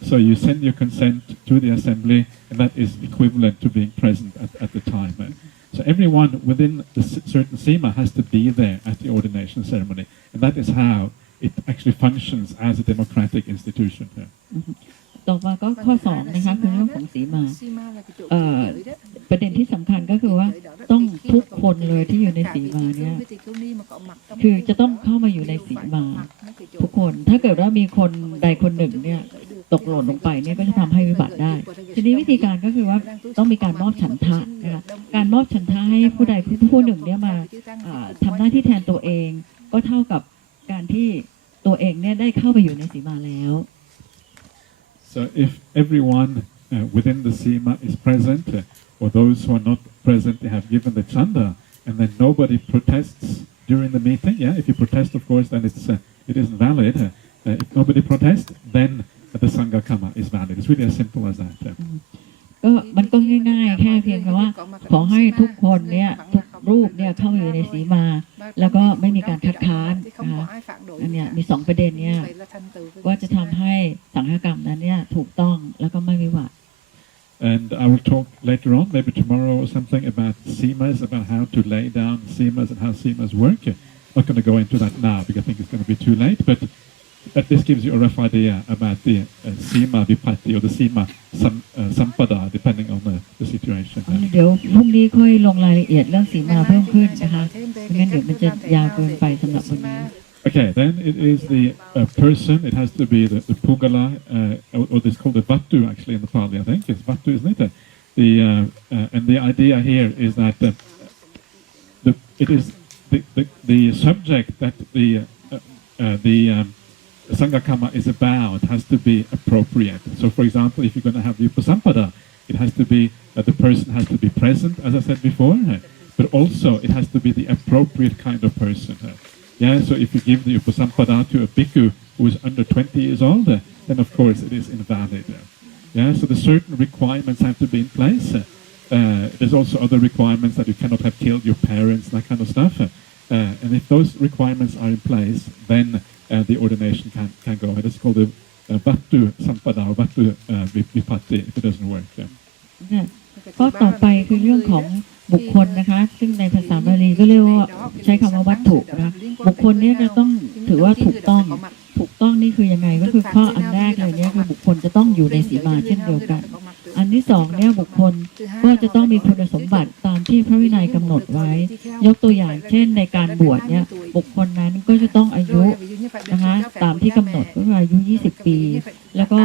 So you send your consent to the assembly, and that is equivalent to being present at the time. So everyone within the certain sima has to be there at the ordination ceremony, and that is how it actually functions as a democratic institution. ต่อมาก็ข้อ2นะคะคือเรื่องของสีมาประเด็นที่สำคัญก็คือว่าต้องทุกคนเลยที่อยู่ในสีมาเนี่ยคือจะต้องเข้ามาอยู่ในสีมาทุกคนถ้าเกิดว่ามีคนใดคนหนึ่งเนี่ยตกหล่นลงไปเนี่ยก็จะทำให้วิบัติได้ทีนี้วิธีการก็คือว่าต้องมีการมอบฉันทะนะคะการมอบฉันทะให้ผู้ใดผู้หนึ่งเนี่ยมาทำหน้าที่แทนตัวเองก็เท่ากับการที่ตัวเองเนี่ยได้เข้าไปอยู่ในสีมาแล้ว So if everyone within the Sima is present, or those who are not present, they have given the chanda, and then nobody protests during the meeting. Yeah, if you protest, of course, then it isn't valid. If nobody protests, then the Sanghakamma is valid. It's really as simple as that. ก็มันก็ง่ายๆแค่เพียงแค่ว่าขอให้ทุกคนเนี่ยทุกรูปเนี่ยเข้าอยู่ในสีมาแล้วก็ไม่มีการคัดค้านนะคะอันเนี้ยมี2ประเด็นเนี่ยก็จะทำให้สังฆกรรมนั้นเนี่ยถูกต้องแล้วก็ไม่วิบัติ And I will talk later on, maybe tomorrow or something, about semas, about how to lay down semas and how semas work. I'm not going to go into that now because I think it's going to be too late, but this gives you a rough idea about the sema vipatti or the sema sampada, depending on the situation. เดี๋ยวพรุ่งนี้ค่อยลงรายละเอียดเรื่องสีมาเพิ่มขึ้นนะคะไม่งั้นเดี๋ยวมันจะยาวเกินไปสำหรับวันนี้ Okay, then it is the person, it has to be the pugala, or this called the vattu actually in the Pali, I think. It's vattu, isn't it? And the idea here is that it is the subject that the Sanghakamma is about has to be appropriate. So for example, if you're going to have the upasampada, it has to be that the person has to be present, as I said before, but also it has to be the appropriate kind of person. Yeah, so if you give the upasampada to a bhikkhu who is under 20 years old, then of course it is invalid. Yeah, so the certain requirements have to be in place. There's also other requirements that you cannot have killed your parents, that kind of stuff. And if those requirements are in place, then the ordination can go ahead. It's called the vattu sampada or vattu vipatti if it doesn't work. Yeah. ก็ต่อไปคือเรื่องของบุคคลนะคะซึ่งในภาษาบาลีก็เรียกว่าใช้คำว่าวัตถุนะคะบุคคลนี้จะต้องถือว่าถูกต้องนี่คือยังไงก็คือข้ออันแรกเลยเนี่ยคือบุคคลจะต้องอยู่ในสีมาเช่นเดียวกันอันที่สองเนี่ยบุคคลก็จะต้องมีคุณสมบัติตามที่พระวินัยกำหนดไว้ยกตัวอย่างเช่นในการบวชเนี่ยบุคคลนั้นก็จะต้องอายุนะคะตามที่กำหนดก็คืออายุ20 ปีแล้วก็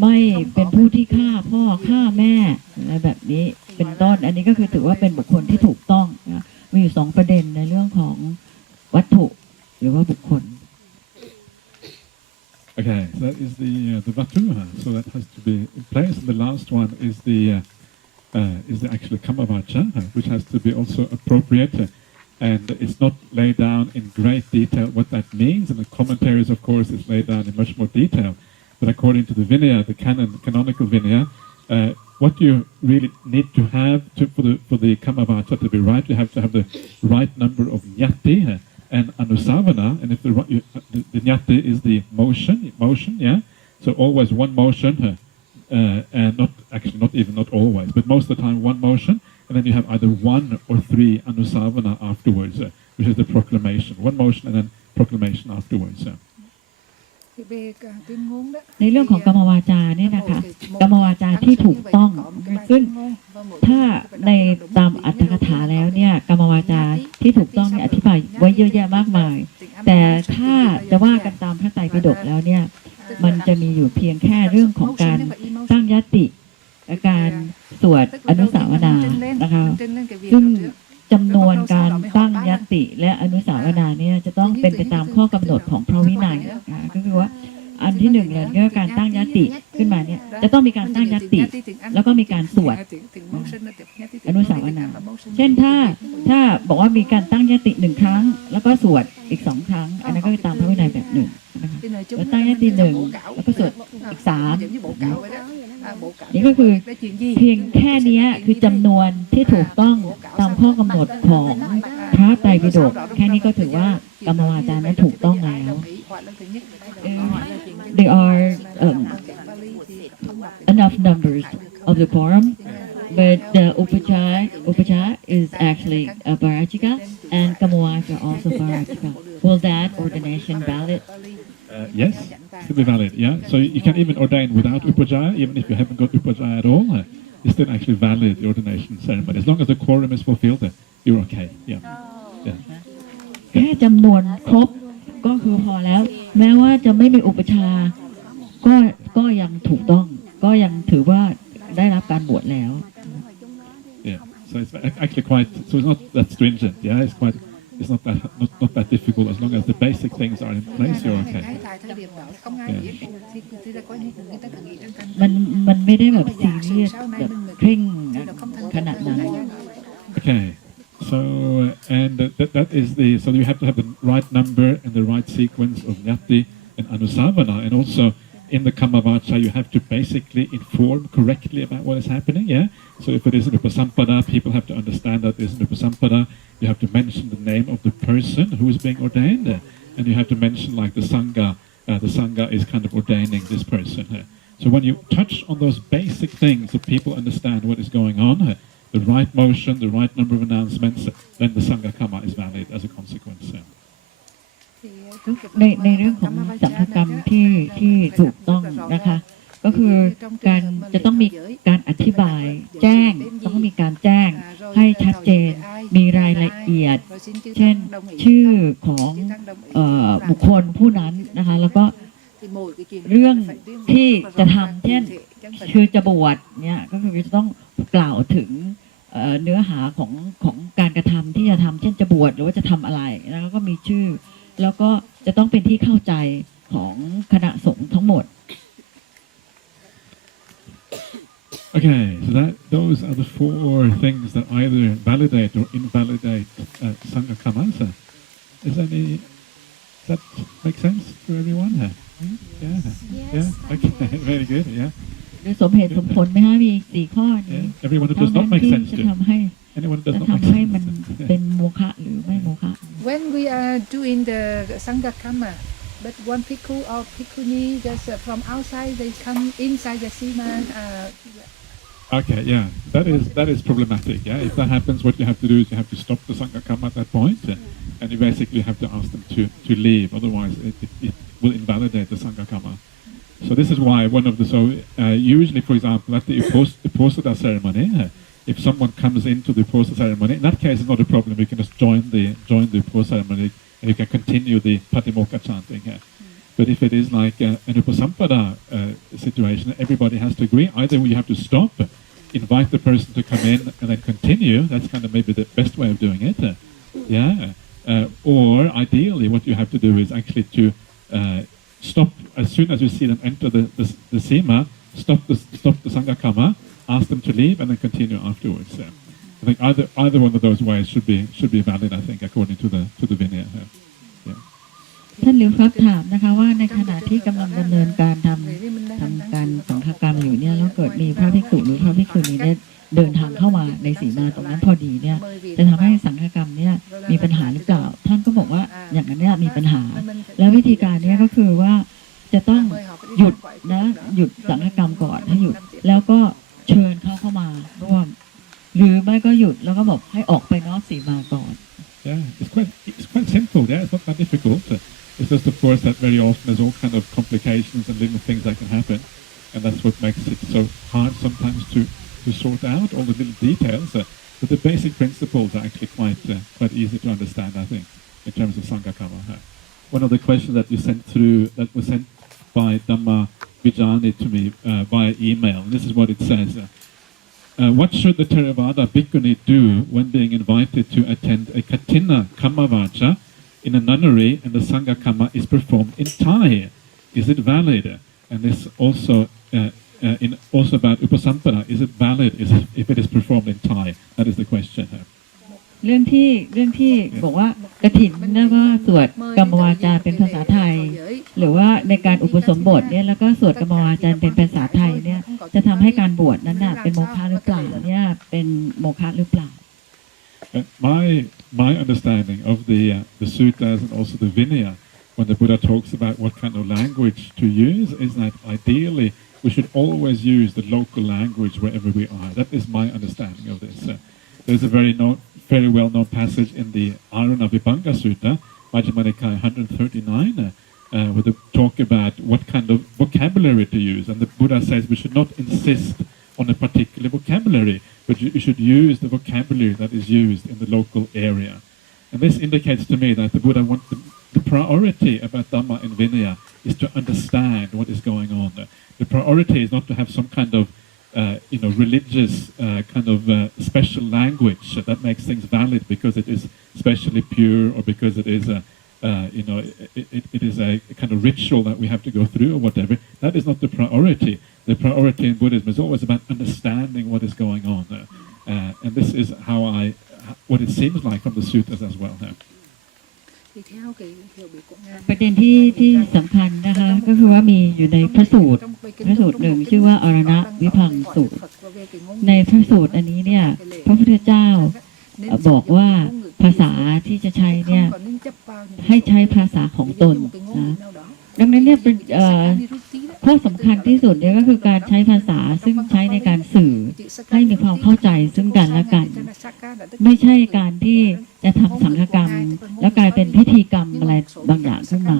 ไม่เป็นผู้ที่ฆ่าพ่อฆ่าแม่อะไรแบบนี้เป็นต้นอันนี้ก็คือถือว่าเป็นบุคคลที่ถูกต้องนะมีอยู่2ประเด็นในเรื่องของวัตถุหรือว่าบุคคล Okay, so that is the vattu, so that has to be in place. And the last one is the actual kamavacha, which has to be also appropriate, and it's not laid down in great detail what that means. And the commentaries, of course, is laid down in much more detail. But according to the Vinaya, the canonical Vinaya, what you really need to have for the kamavacha to be right, you have to have the right number of nyati and anusavana, and if the nyati is the motion, yeah. So always one motion, and not always, but most of the time one motion, and then you have either 1 or 3 anusavana afterwards, which is the proclamation. One motion and then proclamation afterwards. ในเรื่องของกรรมวาจาเนี่ยนะคะกรรมวาจาที่ถูกต้องซึ่งถ้าในตามอรรถกถาแล้วเนี่ยกรรมวาจาที่ถูกต้องเนี่ยอธิบายไว้เยอะแยะมากมายแต่ถ้าจะว่ากันตามพระไตรปิฎกแล้วเนี่ยมันจะมีอยู่เพียงแค่เรื่องของการตั้งยติการสวดอนุสาวนานะคะซึ่งจำนวนการตั้งยัตติและอนุสาวนาเนี่ยจะต้องเป็นไปตามข้อกำหนดของพระวินัยก็คือว่าอันที่หนึ่งเลยก็การตั้งยัตติขึ้นมาเนี่ยจะต้องมีการตั้งยัตติแล้วก็มีการสวดอนุสาวนาเช่นถ้าบอกว่ามีการตั้งยัตติ1 ครั้งแล้วก็สวดอีก2 ครั้งอันนั้นก็ตามพระวินัยแบบ1นะคะแล้วตั้งยัตติ1แล้วก็สวดอีก3นี่ก็คือเพียงแค่นี้คือจำนวนที่ถูกต้องตามข้อกำหนดของพระไตรปิฎกแค่นี้ก็ถือว่ากรรมวาจานั้นถูกต้องแล้ว There are enough numbers of the quorum, but the upachara is actually a parachika and kamavacha also parachika. Will that ordination valid? Yes, still be valid. Yeah, so you can even ordain without upajaya, even if you haven't got upajaya at all. It's still actually valid, the ordination ceremony. As long as the quorum is fulfilled, you're okay. Yeah. แค่จำนวนครบก็คือพอแล้วแม้ว่าจะไม่มีอุปชาก็ยังถูกต้องก็ยังถือว่าได้รับการบวชแล้ว Yeah, so it's actually quite, so it's not that stringent. Yeah, it's quite it's not that difficult as long as the basic things are in place. You're okay. Ngay tại thời điểm đó không ai biết thì là có những người ta cứ nghĩ rằng cần มันไม่ได้แบบซีเรียสแบบเคร่งขนาดนั้น Okay. So and that is the so you have to have the right number and the right sequence of Nyati and Anusavana, and also in the Kammavacha you have to basically inform correctly about what is happening. Yeah. So if it is an Upasampada, people have to understand that there's an Upasampada. You have to mention the name of the person who is being ordained, and you have to mention like the Sangha. The Sangha is kind of ordaining this person. So when you touch on those basic things so people understand what is going on, the right motion, the right number of announcements, then the Sanghakamma is valid as a consequence. ในเรื่องของสังฆกรรมที่ถูกต้องนะคะก็คือการจะต้องมีการอธิบายแจ้งต้องมีการแจ้งให้ชัดเจนมีรายละเอียดเช่นชื่อของบุคคลผู้นั้นนะคะแล้วก็เรื่องที่จะทำเช่นคือจะบวชเนี่ยก็คือจะต้องกล่าวถึงเนื้อหาของการกระทำที่จะทำเช่นจะบวชหรือว่าจะทำอะไรแล้วก็มีชื่อแล้วก็จะต้องเป็นที่เข้าใจของคณะสงฆ์ทั้งหมด Okay, so those are the four things that either validate or invalidate Sanghakammas. Does that make sense to everyone? Yeah. Yeah. Okay. Very good. Yeah. โดยสมเหตุสมผลไหมฮะมี4ข้อนี้ Everyone who does not make sense จะ to. ทำให้ Anyone who does จะ not make ทำให้มัน sense. เป็นโมฆะหรือไม่โมฆะ When we are doing the Sanghakamma, but one bhikkhu or bhikkhuni just from outside they come inside the sima. Okay, yeah, that is problematic. Yeah, if that happens, what you have to do is you have to stop the Sanghakamma at that point, and you basically have to ask them to leave. Otherwise, it will invalidate the Sanghakamma. So this is why one of the usually, for example, at the Uposatha ceremony, if someone comes into the Uposatha ceremony, in that case, it's not a problem. You can just join the Uposatha ceremony, and you can continue the Patimokkha chanting. But if it is like an Upasampada situation, everybody has to agree. Either you have to stop, invite the person to come in, and then continue. That's kind of maybe the best way of doing it. Or ideally, what you have to do is actually to stop as soon as you see them enter the sima. Stop the Sanghakamma, ask them to leave, and then continue afterwards. I think either one of those ways should be valid. I think according to the Vinaya.ท่านหลิวครับถามนะคะว่าในขณะที่กำลังดำเนินการทำการสังฆกรรมอยู่เนี่ยแล้วเกิดมีพระภิกษุหรือพระภิกษุณีเนี่ยเดินทางเข้ามาในสีมาตรงนั้นพอดีเนี่ยจะทำให้สังฆกรรมเนี่ยมีปัญหาหรือเปล่าท่านก็บอกว่าอย่างนั้นเนี่ยมีปัญหาแล้ววิธีการเนี่ยก็คือว่าจะต้องหยุดสังฆกรรมก่อนให้หยุดแล้วก็เชิญเขาเข้ามาร่วมหรือไม่ก็หยุดแล้วก็บอกให้ออกไปนอกสีมาก่อน Yeah, it's quite simple. Yeah, it's not that difficult. It's just, of course, that very often there's all kind of complications and little things that can happen, and that's what makes it so hard sometimes to sort out all the little details. But the basic principles are actually quite easy to understand, I think, in terms of Sanghakamma. One of the questions that you sent through, that was sent by Dhamma Vijani to me via email, and this is what it says. What should the Theravada bhikkhuni do when being invited to attend a Katina Kammavacha in a nunnery and the Sanghakamma is performed in Thai? Is it valid? And this also also about Upasampada, is it valid if it is performed in Thai? That is the question. เรื่องที่บอกว่ากฐินนะว่าสวดกรรมวาจาเป็นภาษาไทยหรือว่าในการอุปสมบทเนี่ยแล้วก็สวดกรรมวาจาเป็นภาษาไทยเนี่ยจะทำให้การบวชนั้นน่ะเป็นโมฆะหรือเปล่าเนี่ยเป็นโมฆะหรือเปล่า My understanding of the suttas and also the Vinaya, when the Buddha talks about what kind of language to use, is that ideally we should always use the local language wherever we are. That is my understanding of this. There's a very well-known passage in the Aruna Vibhanga Sutta, Majjhima Nikaya 139, where they talk about what kind of vocabulary to use. And the Buddha says we should not insist on a particular vocabulary, but you should use the vocabulary that is used in the local area. And this indicates to me that the Buddha wants the priority about Dhamma and Vinaya is to understand what is going on. The priority is not to have some kind of religious kind of special language that makes things valid because it is specially pure or because it is it is a kind of ritual that we have to go through or whatever. That is not the priority. The priority in Buddhism is always about understanding what is going on, and this is what it seems like from the suttas as well. ประเด็นที่สำคัญนะคะก็คือว่ามีอยู่ในพระสูตรหนึ่งชื่อว่าอรณวิพังสูตรในพระสูตรอันนี้เนี่ยพระพุทธเจ้าบอกว่าภาษาที่จะใช้เนี่ยให้ใช้ภาษาของตนนะดังนั้นเนี่ยเป็นข้อสำคัญที่สุดเนี่ยก็คือการใช้ภาษาซึ่งใช้ในการสื่อให้มีความเข้าใจซึ่งกันและกันไม่ใช่การที่จะทำสังฆกรรมแล้วกลายเป็นพิธีกรรมอะไรบางอย่างขึ้นมา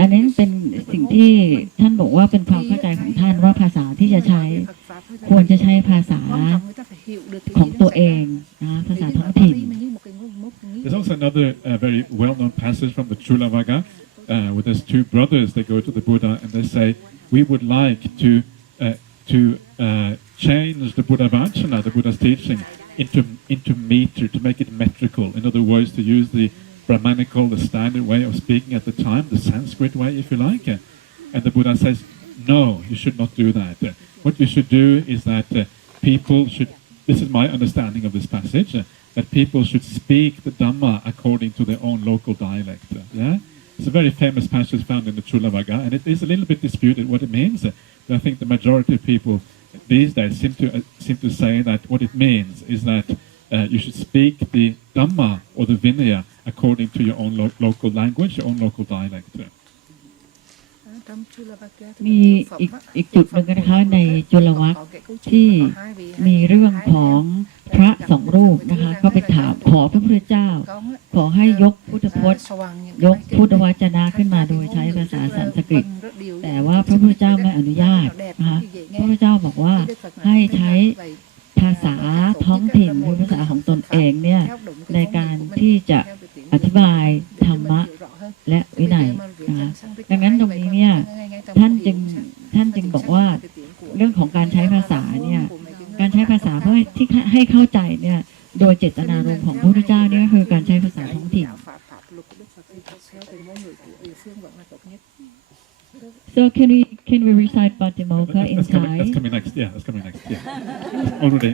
อันนี้เป็นสิ่งที่ท่านบอกว่าเป็นความเข้าใจของท่านว่าภาษาที่จะใช้ควรจะใช้ภาษาของตัวเองนะภาษาท้องถิ่น There's also another very well-known passage from the Chulavagga where there's two brothers. They go to the Buddha and they say, "We would like to change the Buddha Vajana, the Buddha's teaching, into meter, to make it metrical. In other words, to use the Brahmanical, the standard way of speaking at the time, the Sanskrit way, if you like." And the Buddha says, "No, you should not do that. What you should do is that people should. This is my understanding of this passage." That people should speak the Dhamma according to their own local dialect. Yeah, it's a very famous passage found in the Chulavagga, and it is a little bit disputed what it means. But I think the majority of people these days seem to say that what it means is that you should speak the Dhamma or the Vinaya according to your own local language, your own local dialect. มีอีกจุดหนึ่งนะคะในจุลวรรคที่มีเรื่องของพระสองรูปนะคะเขาไปถามขอพระพุทธเจ้าขอให้ยกพุทธพจน์ยกพุทธวจนะขึ้นมาโดยใช้ภาษาสันสกฤตแต่ว่าพระพุทธเจ้าไม่อนุญาตนะคะพระพุทธเจ้าบอกว่าให้ใช้ภาษาท้องถิ่นหรือภาษาของตนเองเนี่ยในการที่จะอธิบายธรรมะและวินัยนะคะดังนั้นตรงนี้เนี่ยท่านจึงบอกว่าเรื่องของการใช้ภาษาเนี่ยการใช้ภาษาเพื่อที่ให้เข้าใจเนี่ยโดยเจตนารมณ์ของพระพุทธเจ้านี่ก็คือการใช้ภาษาท้องถิ่น So can we recite Patimokkha in Thai? That's coming next. Yeah, that's coming next. Yeah, already.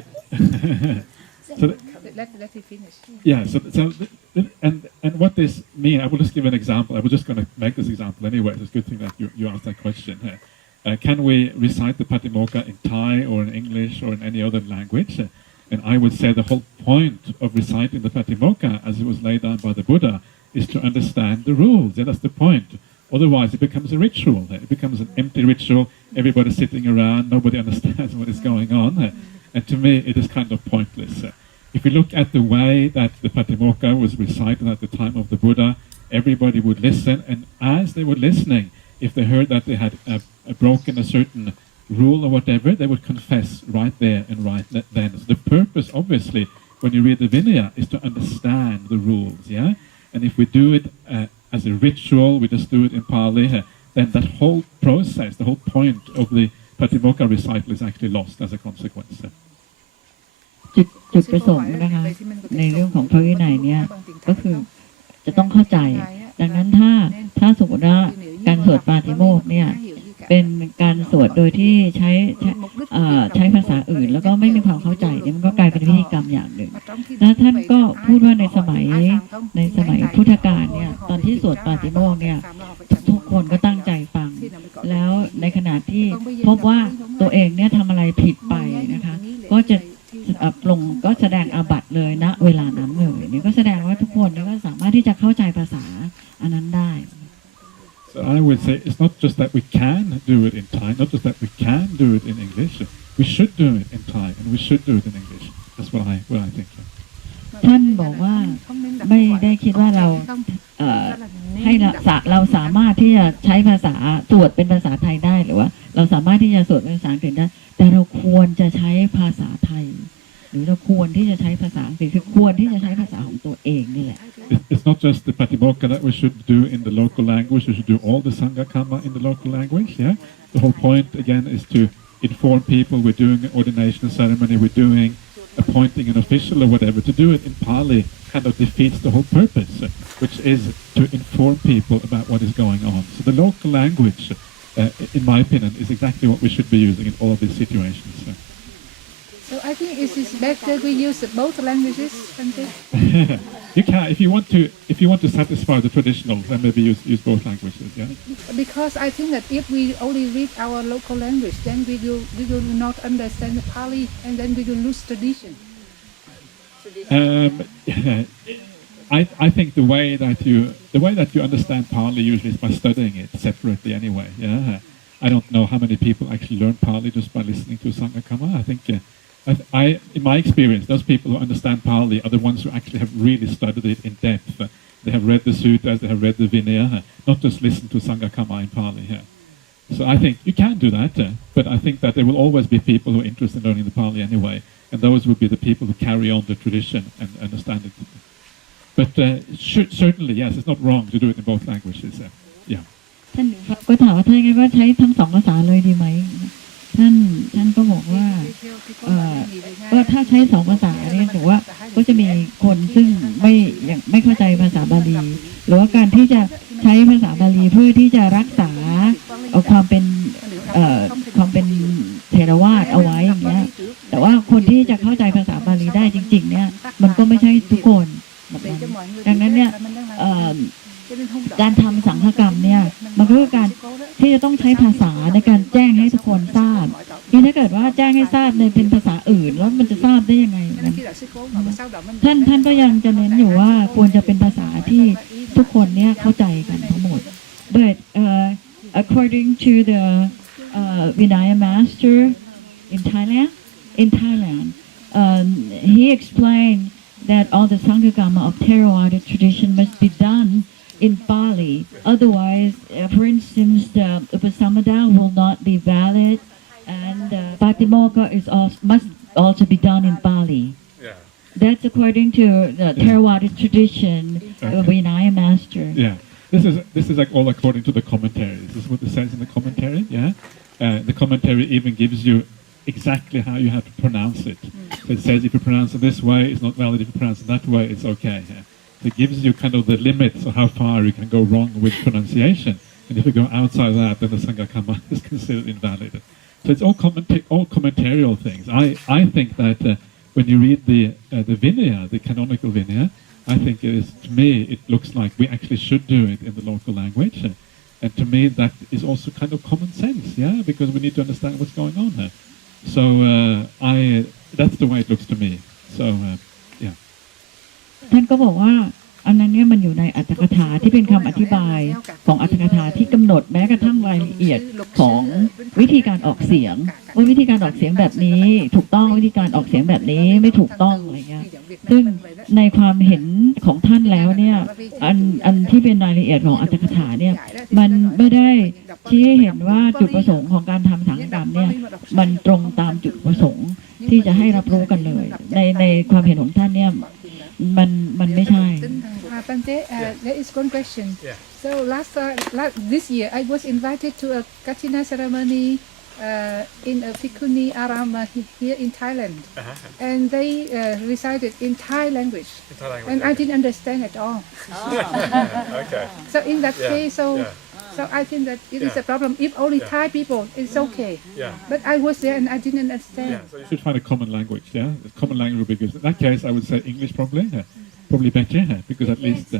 So let it finish. Yeah. So and what this mean? I will just give an example. I was just going to make this example anyway. It's a good thing that you asked that question. Can we recite the Patimokkha in Thai or in English or in any other language? And I would say the whole point of reciting the Patimokkha, as it was laid down by the Buddha, is to understand the rules. Yeah, that's the point. Otherwise, it becomes a ritual. It becomes an empty ritual. Everybody's sitting around. Nobody understands what is going on. And to me, it is kind of pointless. If we look at the way that the Patimokkha was recited at the time of the Buddha, everybody would listen. And as they were listening, if they heard that they had broken a certain rule or whatever, they would confess right there and right then. So the purpose, obviously, when you read the Vinaya, is to understand the rules. Yeah, and if we do it as a ritual, we just do it in Pali, then that whole process, the whole point of the Patimokkha recital is actually lost as a consequence. จุดประสงค์นะคะในเรื่องของพระวินัยเนี่ยก็คือจะต้องเข้าใจดังนั้นถ้าสมมติว่าการสวดปาฏิโมกข์เนี่ยเป็นการสวดโดยที่ใช้ภาษาอื่นแล้วก็ไม่มีความเข้าใจเนี่ยมันก็กลายเป็นพิธีกรรมอย่างหนึ่งแล้วท่านก็พูดว่าในสมัยพุทธกาลเนี่ยตอนที่สวดปาฏิโมกข์เนี่ยทุกคนก็ตั้งใจฟังแล้วในขณะที่พบว่าตัวเองเนี่ยทำอะไรผิดไปนะคะก็จะก็แสดงอาบัติเลยณเวลานั้นเลยนี่ก็แสดงว่าทุกคนก็สามารถที่จะเข้าใจภาษาอันนั้นได้ So I would say it's not just that we can do it in Thai, not just that we can do it in English. We should do it in Thai and we should do it in English. That's what I think. ท่านบอกว่าไม่ได้คิดว่าเราเราสามารถที่จะใช้ภาษาสวดเป็นภาษาไทยได้หรือว่าเราสามารถที่จะสวดเป็นภาษาอังกฤษได้แต่เราควรจะใช้ภาษาไทยหรือเราควรที่จะใช้ภาษาอังกฤษคือควรที่จะใช้ภาษาของตัวเองนี่แหละ It's not just the Patimokkha that we should do in the local language. We should do all the Sanghakamma in the local language. Yeah, the whole point again is to inform people, we're doing an ordination ceremony, we're doing appointing an official or whatever. To do it in Pali kind of defeats the whole purpose, which is to inform people about what is going on. So the local language, in my opinion, is exactly what we should be using in all of these situations. So I think it is better we use both languages. You can, if you want to satisfy the traditionals, then maybe use both languages. Yeah. Because I think that if we only read our local language, then we will not understand the Pali, and then we will lose tradition. I think the way that you understand Pali usually is by studying it separately anyway. Yeah. I don't know how many people actually learn Pali just by listening to Sanghakamma. I think. In my experience, those people who understand Pali are the ones who actually have really studied it in depth. They have read the sutras, they have read the Vinaya, not just listen to Sanghakamma in Pali. So I think you can do that, but I think that there will always be people who are interested in learning the Pali anyway, and those will be the people who carry on the tradition and understand it. But certainly, yes, it's not wrong to do it in both languages. Yeah. ท่านก็ถามว่าถ้าอย่างนั้นก็ใช้ทั้งสองภาษาเลยดีไหมท่านก็บอกว่าก็ถ้าใช้สองภาษาเนี่ยถือว่าก็จะมีคนซึ่งไม่เข้าใจภาษาบาลีหรือว่าการที่จะใช้ภาษาบาลีเพื่อที่จะรักษาความเป็นเถรวาทเอาไว้อย่างเงี้ยแต่ว่าคนที่จะเข้าใจภาษาบาลีได้จริงๆเนี่ยมันก็ไม่ใช่ทุกคนแบบนั้นดังนั้นเนี่ยการทำสังฆกรรมเนี่ยมันก็คือการที่จะต้องใช้ภาษาในการแจ้งให้ทุกคนทราบนี่ถ้าเกิดว่าแจ้งให้ทราบในเป็นภาษาอื่นแล้วมันจะทราบได้ยังไงนะท่านก็ยังจะเน้นอยู่ว่าควรจะเป็นภาษาที่ทุกคนเนี่ยเข้าใจกันทั้งหมด but according to the Vinaya master in Thailand he explained that all the Sanghakamma of Theravada tradition must be done in Pali. Otherwise, for instance, the Upasamada will not be valid, and Patimokkha must also be done in Pali. Yeah. That's according to the Theravada tradition of Vinaya master. Yeah, this is like all according to the commentaries. This is what it says in the commentary. Yeah, the commentary even gives you exactly how you have to pronounce it. So it says if you pronounce it this way, it's not valid. If you pronounce it that way, it's okay. Yeah. So it gives you kind of the limits of how far you can go wrong with pronunciation. And if you go outside that, then the Sanghakamma is considered invalid. So it's all commentarial things. I think that when you read the Vinaya, the canonical Vinaya, I think to me, it looks like we actually should do it in the local language. And to me, that is also kind of common sense, yeah, because we need to understand what's going on here. So that's the way it looks to me. So yeah. ท่านก็บอกว่าอันนั้นเนี่ยมันอยู่ในอรรถกถาที่เป็นคำอธิบายของอรรถกถาที่กำหนดแม้กระทั่งรายละเอียดของวิธีการออกเสียงว่าวิธีการออกเสียงแบบนี้ถูกต้องวิธีการออกเสียงแบบนี้ไม่ถูกต้องอะไรเงี้ยซึ่งในความเห็นของท่านแล้วเนี่ยอันที่เป็นรายละเอียดของอรรถกถาเนี่ยมันไม่ได้ชี้ให้เห็นว่าจุดประสงค์ของการทำสังฆกรรมเนี่ยมันตรงตามจุดประสงค์ที่จะให้รับรู้กันเลยในความเห็นของท่านเนี่ยมันไม่ใช่ There is one question. So this year I was invited to a Katina ceremony in a Bhikkhuni Arama here in Thailand, and they recited in Thai language, and I didn't understand at all. Okay. So in that case, so I think that it is a problem. If only Thai people, it's okay. But I was there and I didn't understand. So you should find a common language. Yeah, a common language would be good. In that case, I would say English probably better because at least.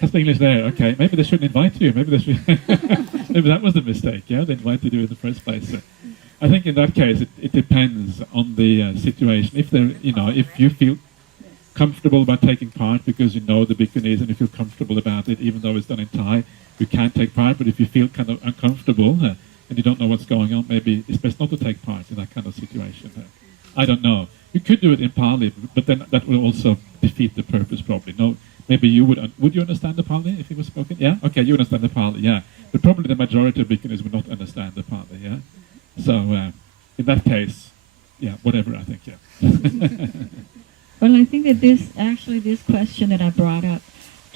Can speak English there. Okay, maybe they shouldn't invite you. Maybe they should. Maybe that was the mistake. Yeah, they invited you in the first place. I think in that case, it depends on the situation. If you feel comfortable about taking part because you know the Bhikkhunis and you feel comfortable about it, even though it's done in Thai, you can take part. But if you feel kind of uncomfortable and you don't know what's going on, maybe it's best not to take part in that kind of situation. I don't know. You could do it in Pali, but then that will also defeat the purpose probably. No. Maybe you would you understand the Pali if it was spoken? Yeah? Okay, you understand the Pali, yeah. But probably the majority of Bhikkhunis would not understand the Pali, yeah? So, in that case, yeah, whatever, I think, yeah. Well, I think that this question that I brought up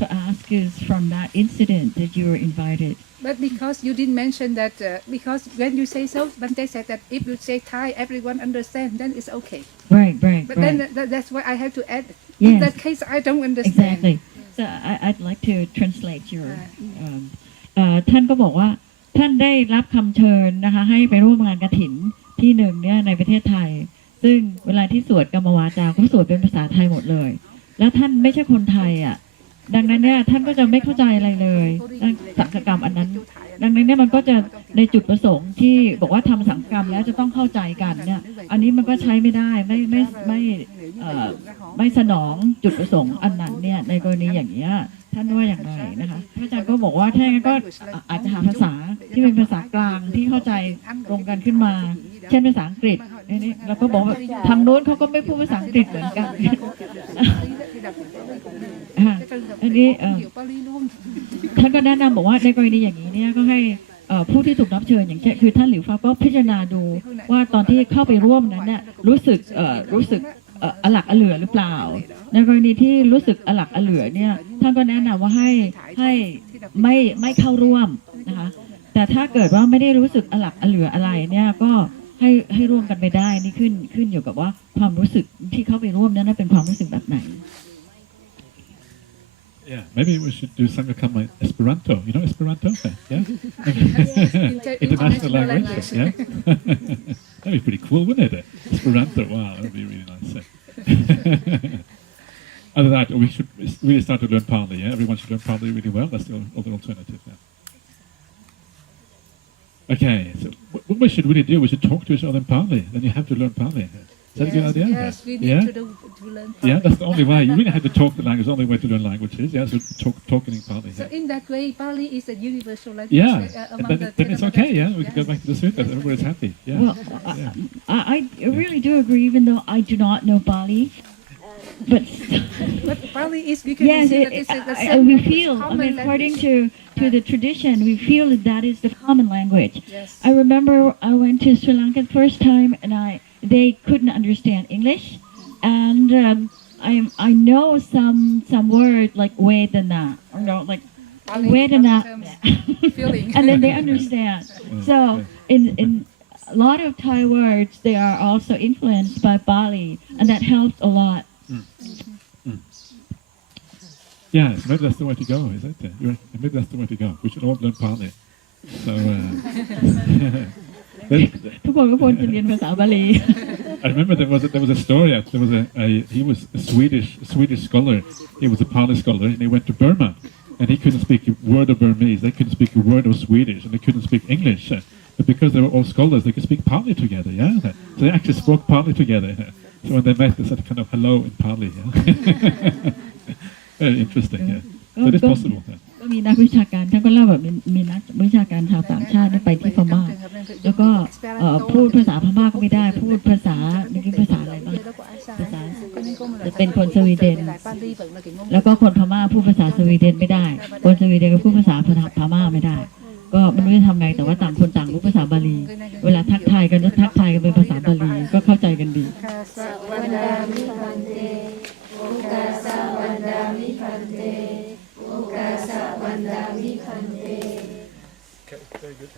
to ask is from that incident that you were invited. But because you didn't mention that, because when you say so, Bante said that if you say Thai, everyone understand, then it's okay. Right, right, But right. then that's why I have to add. In Yes. that case, I don't understand. Exactly. So I'd like to translate your ท่านก็บอกว่าท่านได้รับคำเชิญนะคะให้ไปร่วมงานกฐินที่หนึ่งเนี่ยในประเทศไทยซึ่งเวลาที่สวดกรรมวาจาก็สวดเป็นภาษาไทยหมดเลยแล้วท่านไม่ใช่คนไทยอ่ะดังนั้นเนี่ยท่านก็จะไม่เข้าใจอะไรเลยสังฆกรรมอันนั้นดังนั้นเนี่ยมันก็จะในจุดประสงค์ที่บอกว่าทำสังฆกรรมแล้วจะต้องเข้าใจกันเนี่ยอันนี้มันก็ใช้ไม่ได้ไม่สนองจุดประสงค์อันนั้นเนี่ยในกรณีอย่างเงี้ยท่านว่าอย่างไรนะคะพระอาจารย์ก็บอกว่าถ้าอย่างนั้นก็อาจจะหาภาษาที่เป็นภาษากลางที่เข้าใจตรงกันขึ้นมาเช่นภาษาอังกฤษนี่เราก็บอกว่าทางโน้นเขาก็ไม่พูดภาษาอังกฤษเหมือนกันอันนี้ท่านก็แนะนำบอกว่าในกรณีอย่างนี้เนี่ยก็ให้ผู้ที่ถูกรับเชิญอย่างเช่นคือท่านหลิวฟ้าก็พิจารณาดูว่าตอนที่เข้าไปร่วมนั้นเนี่ยรู้สึกอลักอเหลือหรือเปล่าในกรณีที่รู้สึกอลักอเหลือเนี่ยท่านก็แนะนำว่าให้ไม่เข้าร่วมนะคะแต่ถ้าเกิดว่าไม่ได้รู้สึกอลักอเหลืออะไรเนี่ยก็ให้ร่วมกันไปได้นี่ขึ้นอยู่กับว่าความรู้สึกที่เข้าไปร่วมนั้นเป็นความรู้สึกแบบไหน Yeah, maybe we should do Sanghakamma in Esperanto. You know Esperanto? Yeah? International language. Yeah? That'd be pretty cool, wouldn't it? Esperanto, wow, that'd be really nice. Other than that, we should really start to learn Pali. Yeah? Everyone should learn Pali really well. That's the other alternative. Yeah. Okay, so what we should really do, we should talk to each other in Pali. Then you have to learn Pali. Is that a good idea? Yes, we need to learn Pali. Yeah, that's the only way. You really have to talk the language. The only way to learn languages. Yeah, so talking in Pali. So in that way, Pali is a universal language. Yeah, then it's okay. Yeah, we can go back to the sutras. Everybody's happy. Yeah. Well, I really do agree, even though I do not know Pali. But Pali is because yes, we feel. I mean, according to the tradition, we feel that is the common language. Yes. I remember I went to Sri Lanka the first time, and they couldn't understand English, and I know some words like Vedana, like Vedana, and then they understand. So in a lot of Thai words, they are also influenced by Pali, and that helps a lot. Yeah, so maybe that's the way to go, is it? Maybe that's the way to go. We should all learn Pali. So. ทุกคนก็ควรจะเรียนภาษาบาลี I remember there was a story. There was he was a Swedish scholar. He was a Pali scholar, and he went to Burma, and he couldn't speak a word of Burmese. They couldn't speak a word of Swedish, and they couldn't speak English. But because they were all scholars, they could speak Pali together. Yeah, so they actually spoke Pali together. So when they met, they said kind of hello in Pali. Yeah? Very interesting. Yeah, so it is possible. Yeah. ก็มีนักวิชาการท่านก็เล่าแบบมีนักวิชาการชาวต่างชาติไปที่พม่าแล้วก็พูดภาษาพม่าก็ไม่ได้พูดภาษาภาษาอะไรบ้างภาษาจะเป็นคนสวีเดนแล้วก็คนพม่าพูดภาษาสวีเดนไม่ได้คนสวีเดนก็พูดภาษาพม่าไม่ได้ก็ไม่รู้จะทำไงแต่ว่าต่างคนต่างรู้ภาษาบาลีเวลาทักทายกันก็ทักทายกันเป็นภาษาบาลีก็เข้าใจกันดีOkay, very good.